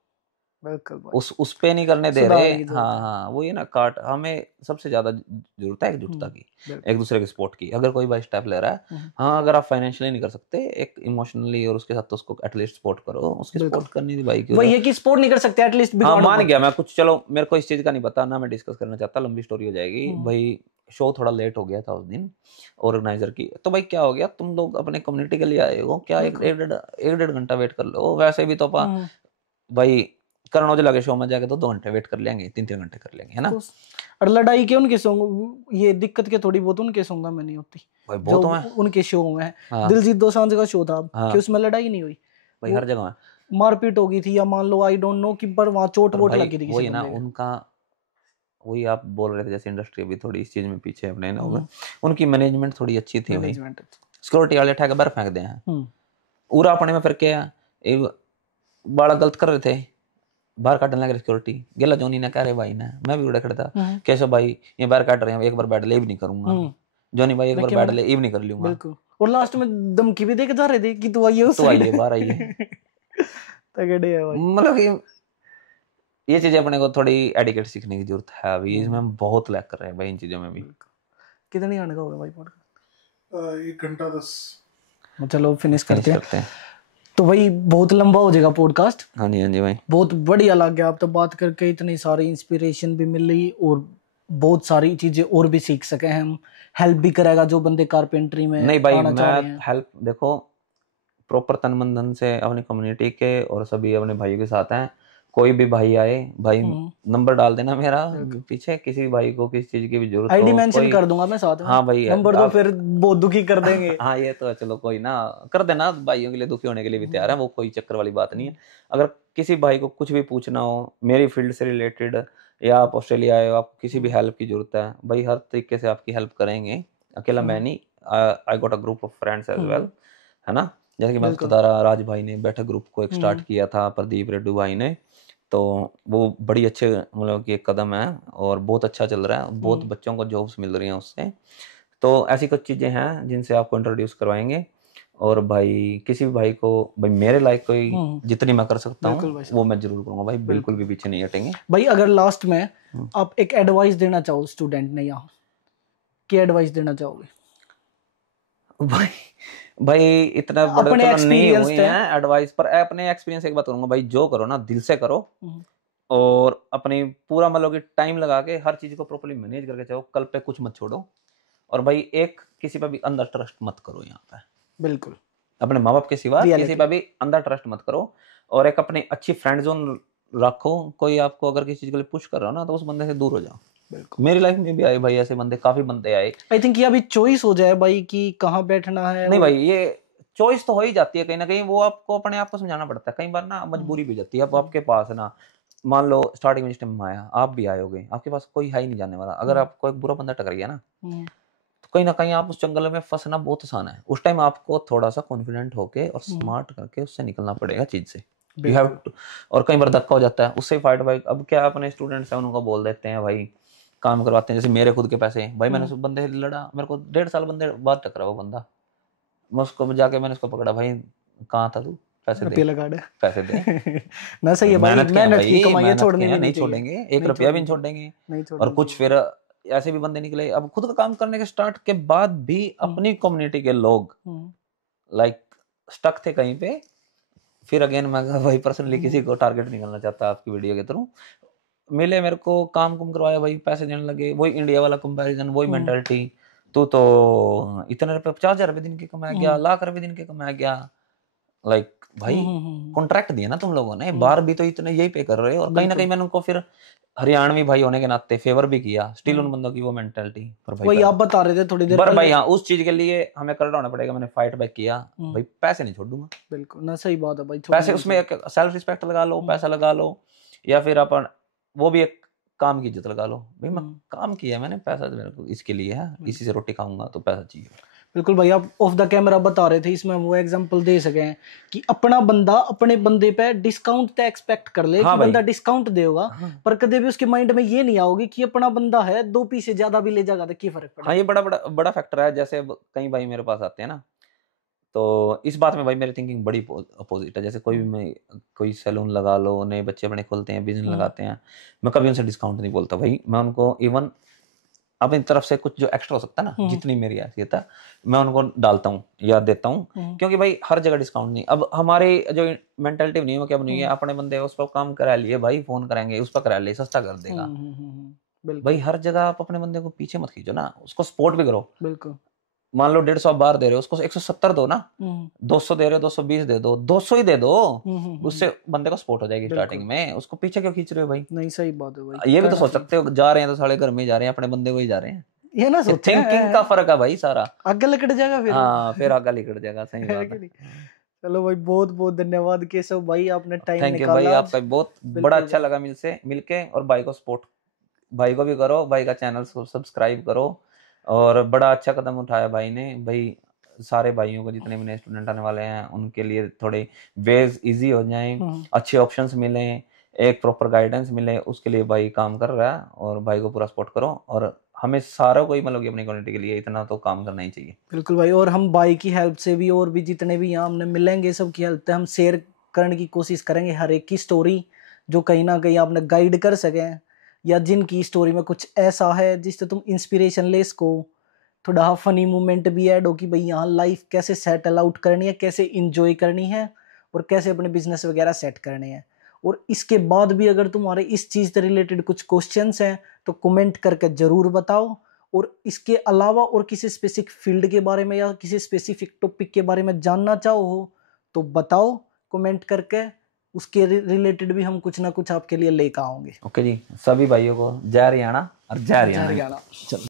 बिल्कुल भाई। उस पे नहीं करने दे रहे। सुधारने की जरूरत हाँ है। हाँ, वो ये ना काट, हमें सबसे ज्यादा जरूरत है एकजुटता की, एक बिल्कुल। दूसरे के सपोर्ट की। अगर कोई भाई स्टेप ले रहा है, हम्म, हाँ अगर आप फाइनेंशियली नहीं कर सकते, एक इमोशनली और उसके साथ तो उसको एटलीस्ट सपोर्ट करो, उसकी बिल्कुल। सपोर्ट करनी थी भाई की वही उधर। है कि सपोर्ट नहीं कर सकते, एटलीस्ट हाँ बिगाड़ो मान मत। गया मैं कुछ, चलो मेरे को इस चीज का नहीं पता ना, मैं डिस्कस करना चाहता, लंबी स्टोरी हो जाएगी हम्म, भाई। शो थोड़ा लेट हो गया था उस दिन ऑर्गेनाइजर की, तो भाई क्या हो गया, तुम लोग अपने कम्युनिटी के लिए आए हो क्या, बिल्कुल। एक डेढ़ घंटा वेट कर लो, वैसे भी तो हम्म, भाई करण औजला के शो में जाके तो 2 घंटे वेट कर लेंगे, 3 3 घंटे कर लेंगे, है ना। तो और लड़ाई के उनके सॉन्ग, ये दिक्कत के थोड़ी बहुत उनके सॉन्ग में नहीं होती भाई जो बहुत है। उनके शो में है। हाँ दिलजीत दोसांझ का शो था कि हाँ उसमें लड़ाई नहीं हुई, भाई, वो हर जगह है। मारपीट हो गई थी या मान लो आई डोंट नो कि पर वहां चोट पर वोट भाई लगी थी किसी वही ना बंदे के। उनका, वही आप बोल रहे थे जैसे इंडस्ट्री अभी थोड़ी इस चीज में पीछे है अपने लोग, हम्म, उनकी मैनेजमेंट थोड़ी अच्छी थी भाई। मैनेजमेंट। सिक्योरिटी वाले उठा के बाहर फेंक दे हैं, हम्म, उरा अपने में फिर क्या है, एक बड़ा गलत कर रहे थे, बाहर काटने लगे सिक्योरिटी, गेला जोनी ने कह रहे भाई ने, मैं भी उड़े खड़ा था, हम्म, कैसे भाई ये बाहर काट रहे हैं, एक बार बैठ लीव नहीं करूंगा, हम्म। जोनी भाई एक बार देखिए बैठ मैंने, लीव नहीं कर लूंगा, बिल्कुल। और लास्ट में धमकी भी देके जा रहे थे कि तू आइए उस तो साइड। आइए बाहर आइए। तगड़े है भाई। मतलब कि ये चीजें अपने को थोड़ी एडिकेट सीखने की जरूरत है अभी, इसमें हम बहुत लैक कर रहे हैं भाई इन चीजों में भी। बिल्कुल। कितने आने का होगा भाई पॉडकास्ट? 1 घंटा 10। चलो फिनिश फिनिश करते हैं। करते हैं। तो भाई बहुत लंबा हो जाएगा पॉडकास्ट। हाँ जी हाँ जी भाई। बहुत बढ़िया लग गया आप तो बात करके, इतनी सारी इंस्पिरेशन भी मिली और बहुत सारी चीजें और भी सीख सके हम। हेल्प भी करेगा जो बंदे कारपेंटरी में नहीं भाई, आना चाह मैं रहे हैं। हेल्प देखो, प्रॉपर तन मन धन से अपनी कम्युनिटी के और सभी अपने भाइयों के साथ हैं। कोई भी भाई आए भाई, हम्म, नंबर डाल देना मेरा बिल्कुल। पीछे, किसी भाई को किसी चीज की भी जरूरत आईडी हो मेंशन कोई। कर दूंगा मैं साथ में। हाँ भाई नंबर तो आप, फिर बहुत दुखी कर देंगे। हाँ ये तो है, चलो कोई ना, कर देना, भाइयों के लिए दुखी होने के लिए भी तैयार है, वो कोई चक्कर वाली बात नहीं है। अगर किसी भाई को कुछ भी पूछना हो मेरी फील्ड से रिलेटेड, या आप ऑस्ट्रेलिया आए हो, आपको किसी भी हेल्प की जरूरत है भाई, हर तरीके से आपकी हेल्प करेंगे, अकेला मैं नहीं, I got a group of friends as well, है ना। जैसे कि मैं बिल्कुल। बता रहा, राज भाई ने बैठक ग्रुप को एक स्टार्ट किया था, प्रदीप रेड्डू भाई ने, तो वो बड़ी अच्छे मतलब कि एक कदम है और बहुत अच्छा चल रहा है, बहुत बच्चों को जॉब्स मिल रही हैं उससे। तो ऐसी कुछ चीज़ें हैं जिनसे आपको इंट्रोड्यूस करवाएंगे। और भाई किसी भी भाई को, भाई मेरे लायक कोई जितनी मैं कर सकता बिल्कुल हूँ भाई वो साहब। मैं जरूर करूँगा भाई, बिल्कुल भी पीछे नहीं हटेंगे। भाई अगर लास्ट में आप एक एडवाइस देना चाहो स्टूडेंट ने, यहाँ की एडवाइस देना चाहोगे? भाई भाई इतना बड़े अपने तो नहीं एक्सपीरियंस हुए थे। हैं एडवाइस पर, अपने एक्सपीरियंस एक बात करूंगा भाई, जो करो ना दिल से करो, हम्म, और अपनी पूरा मतलब कि टाइम लगा के हर चीज को प्रॉपर्ली मैनेज करके चलो, कल पे कुछ मत छोड़ो। और भाई एक किसी पे भी अंदर ट्रस्ट मत करो यहाँ पे, बिल्कुल अपने माँ बाप के सिवा किसी रियलिटी। पे भी अंदर ट्रस्ट मत करो। और एक अपनी अच्छी फ्रेंड जोन रखो, कोई आपको अगर किसी चीज के लिए पुश कर रहा हो ना तो उस बंदे से दूर हो जाओ। बिल्कुल मेरी लाइफ में भी आए भाई ऐसे बंदे, काफी बंदे आए। आई थिंक ये अभी चॉइस हो जाए भाई कि कहाँ बैठना है। नहीं और भाई ये चॉइस तो हो ही जाती है कहीं ना कहीं, वो आपको अपने आप को समझाना पड़ता है, कई बार ना मजबूरी भी हो जाती है। अब आपके पास ना, मान लो स्टार्टिंग में जिस टाइम में आया, आप भी आए होगे, आपके पास कोई है ही नहीं जाने वाला, अगर आपको एक बुरा बंदा टकर गया ना, हम्म, तो कहीं ना कहीं आप उस जंगल में फंसना बहुत आसान है। उस टाइम आपको थोड़ा सा कॉन्फिडेंट होके और स्मार्ट करके उससे निकलना पड़ेगा चीज से। यू हैव बिल्कुल टू। और कई बार धक्का हो जाता है, उससे फाइट भाई। अब क्या अपने स्टूडेंट्स हैं उनको बोल देते हैं भाई, काम करवाते हैं, जैसे मेरे खुद के पैसे भाई, मैंने उस बंदे से लड़ा, मेरे को 1.5 साल बंदे बाद टकरा वो बंदा, मैं उसको जाके मैंने उसको पकड़ा, भाई कहाँ था तू, पैसे दे, रुपये लगा दे। पैसे दे। ना सही है भाई, मेहनत किए हैं मेहनत की भाई, कमाई है, मेहनत किए छोड़नी हैं, भी नहीं नहीं चाहिए। छोड़ेंगे, एक नहीं रुपया भी छोड़नी नहीं चाहिए, छोड़ेंगे। नहीं और छोड़नी कुछ चाहिए। फिर ऐसे भी बंदे निकले, अब खुद का काम करने के स्टार्ट के बाद भी अपनी कम्युनिटी के लोग हम्म, लाइक स्टक थे कहीं पे। फिर अगेन मैं कहा भाई पर्सनली किसी हम्म, को टारगेट नहीं करना चाहता आपकी वीडियो के थ्रू, मिले मेरे को, काम कुम करवाया भाई, पैसे देने लगे, वही इंडिया वाला कंपैरिजन, वही हम्म, मेंटालिटी। तू तो इतने रुपए, 50,000 रुपए दिन के कमाया गया, हम्म, लाख रुपए दिन के कमाया गया। लाइक भाई कॉन्ट्रैक्ट दिया ना तुम लोगों ने, हम्म, बार भी तो इतने यही पे कर रहे हो। और कहीं ना कहीं बिल्कुल मैंने उनको फिर हरियाणवी भाई होने के नाते फेवर भी किया, स्टिल उन बंदों की वो मेंटालिटी पर भाई वही पैसा। आप बता रहे थे थोड़ी देर पर पहले। भाई हाँ उस चीज के लिए हमें करना होना पड़ेगा, मैंने फाइट बैक किया। हम्म, भाई पैसे नहीं छोड़ दूंगा, बिल्कुल ना सही बात है भाई, छोड़नी पैसे नहीं उसमें चाहिए। एक सेल्फ रिस्पेक्ट लगा लो, हम्म, पैसा लगा लो, या फिर अपन वो भी एक काम की इज्जत लगा लो। भाई मैं हम्म, काम किया, मैंने पैसा तो मेरे को इसके लिए है, इसी से रोटी खाऊंगा तो पैसा चाहिए। बिल्कुल भाई, आप ऑफ द कैमरा बता रहे थे, इसमें वो एग्जांपल दे सके हैं कि अपना बंदा अपने बंदे पे डिस्काउंट तो एक्सपेक्ट कर ले हाँ कि भाई। बंदा डिस्काउंट देगा, हाँ पर कभी भी उसके माइंड में ये नहीं आओगे कि अपना बंदा है, 2 पीस ज्यादा भी ले जाएगा तो क्या फर्क हाँ पड़ेगा। ये बड़ा बड़ा बड़ा फैक्टर है। जैसे अब कई भाई मेरे पास आते हैं ना, तो इस बात में भाई मेरी थिंकिंग बड़ी अपोजिट है। जैसे कोई भी हम्म, मैं, कोई सैलून लगा लो, नए बच्चे अपने खोलते हैं, बिजनेस हम्म, लगाते हैं, मैं कभी उनसे डिस्काउंट नहीं बोलता भाई। मैं उनको इवन अपनी तरफ से कुछ जो एक्स्ट्रा हो सकता है ना, हम्म, जितनी मेरी हैसियत है, मैं उनको डालता हूँ या देता हूँ। हम्म, क्योंकि भाई हर जगह डिस्काउंट नहीं। अब हमारे जो मेंटेलिटी नहीं है वो क्या बनी है, हम्म, अपने बंदे उस पर काम करा लिए भाई, फोन करेंगे उस पर करा लिए, सस्ता कर देगा। भाई बिल्कुल हर जगह आप अपने बंदे को पीछे मत खींचो ना, उसको सपोर्ट भी करो। बिल्कुल। मान लो 150 आप बाहर दे रहे हो, उसको 170 दो ना, हम्म, 200 दे रहे हो 220 दे दो, 200 ही दे दो। हम्म, उससे बंदे को सपोर्ट हो जाएगी बिल्कुल स्टार्टिंग में, उसको पीछे क्यों खींच रहे हो भाई। नहीं सही बात है भाई, ये भी तो कहना सोच चाहिए। सकते हो, जा रहे हैं तो साले घर में ही जा रहे हैं, अपने बंदे को ही जा रहे हैं। ये ना ये सोचे थिंकिंग का फर्क है भाई सारा। आगे लकड़ जाएगा फिर वो। हाँ फिर आगे निकल जाएगा, सही है बात कि है। नहीं। चलो भाई, बहुत बहुत धन्यवाद केशव भाई, आपने टाइम थैंक यू भाई, निकाला आज। आपका भी बहुत बड़ा बिल्कुल अच्छा भाई। लगा मिलसे मिलके। और भाई को सपोर्ट, भाई को भी करो, भाई का चैनल सब्सक्राइब करो। और बड़ा अच्छा कदम उठाया भाई ने भाई, सारे भाइयों को जितने भी नए स्टूडेंट आने वाले हैं उनके लिए थोड़े वेज इजी हो जाएं, हम्म, अच्छे ऑप्शंस मिलें, एक प्रॉपर गाइडेंस मिले, उसके लिए भाई काम कर रहा है। और भाई को पूरा सपोर्ट करो, और हमें सारों को ही मतलब कि अपनी कम्युनिटी के लिए इतना तो काम करना ही चाहिए। बिल्कुल भाई, और हम भाई की हेल्प से भी, और भी जितने भी यहाँ हमने मिलेंगे सबकी हेल्प से हम शेयर करने की कोशिश करेंगे हर एक की स्टोरी, जो कहीं ना कहीं आपने गाइड कर सकें, या जिनकी स्टोरी में कुछ ऐसा है जिससे तुम इंस्पिरेशन ले सको। थोड़ा फनी मोमेंट भी ऐड हो कि भाई यहाँ लाइफ कैसे सेटल आउट करनी है, कैसे इंजॉय करनी है, और कैसे अपने बिजनेस वगैरह सेट करने हैं। और इसके बाद भी अगर तुम्हारे इस चीज़ से रिलेटेड कुछ क्वेश्चंस हैं तो कमेंट करके ज़रूर बताओ। और इसके अलावा और किसी स्पेसिफिक फील्ड के बारे में या किसी स्पेसिफिक टॉपिक के बारे में जानना चाहो हो तो बताओ कमेंट करके, उसके रिलेटेड भी हम कुछ ना कुछ आपके लिए लेकर आओगे। ओके जी, सभी भाइयों को जय हरियाणा और जय जय हरियाणा। हरियाणा।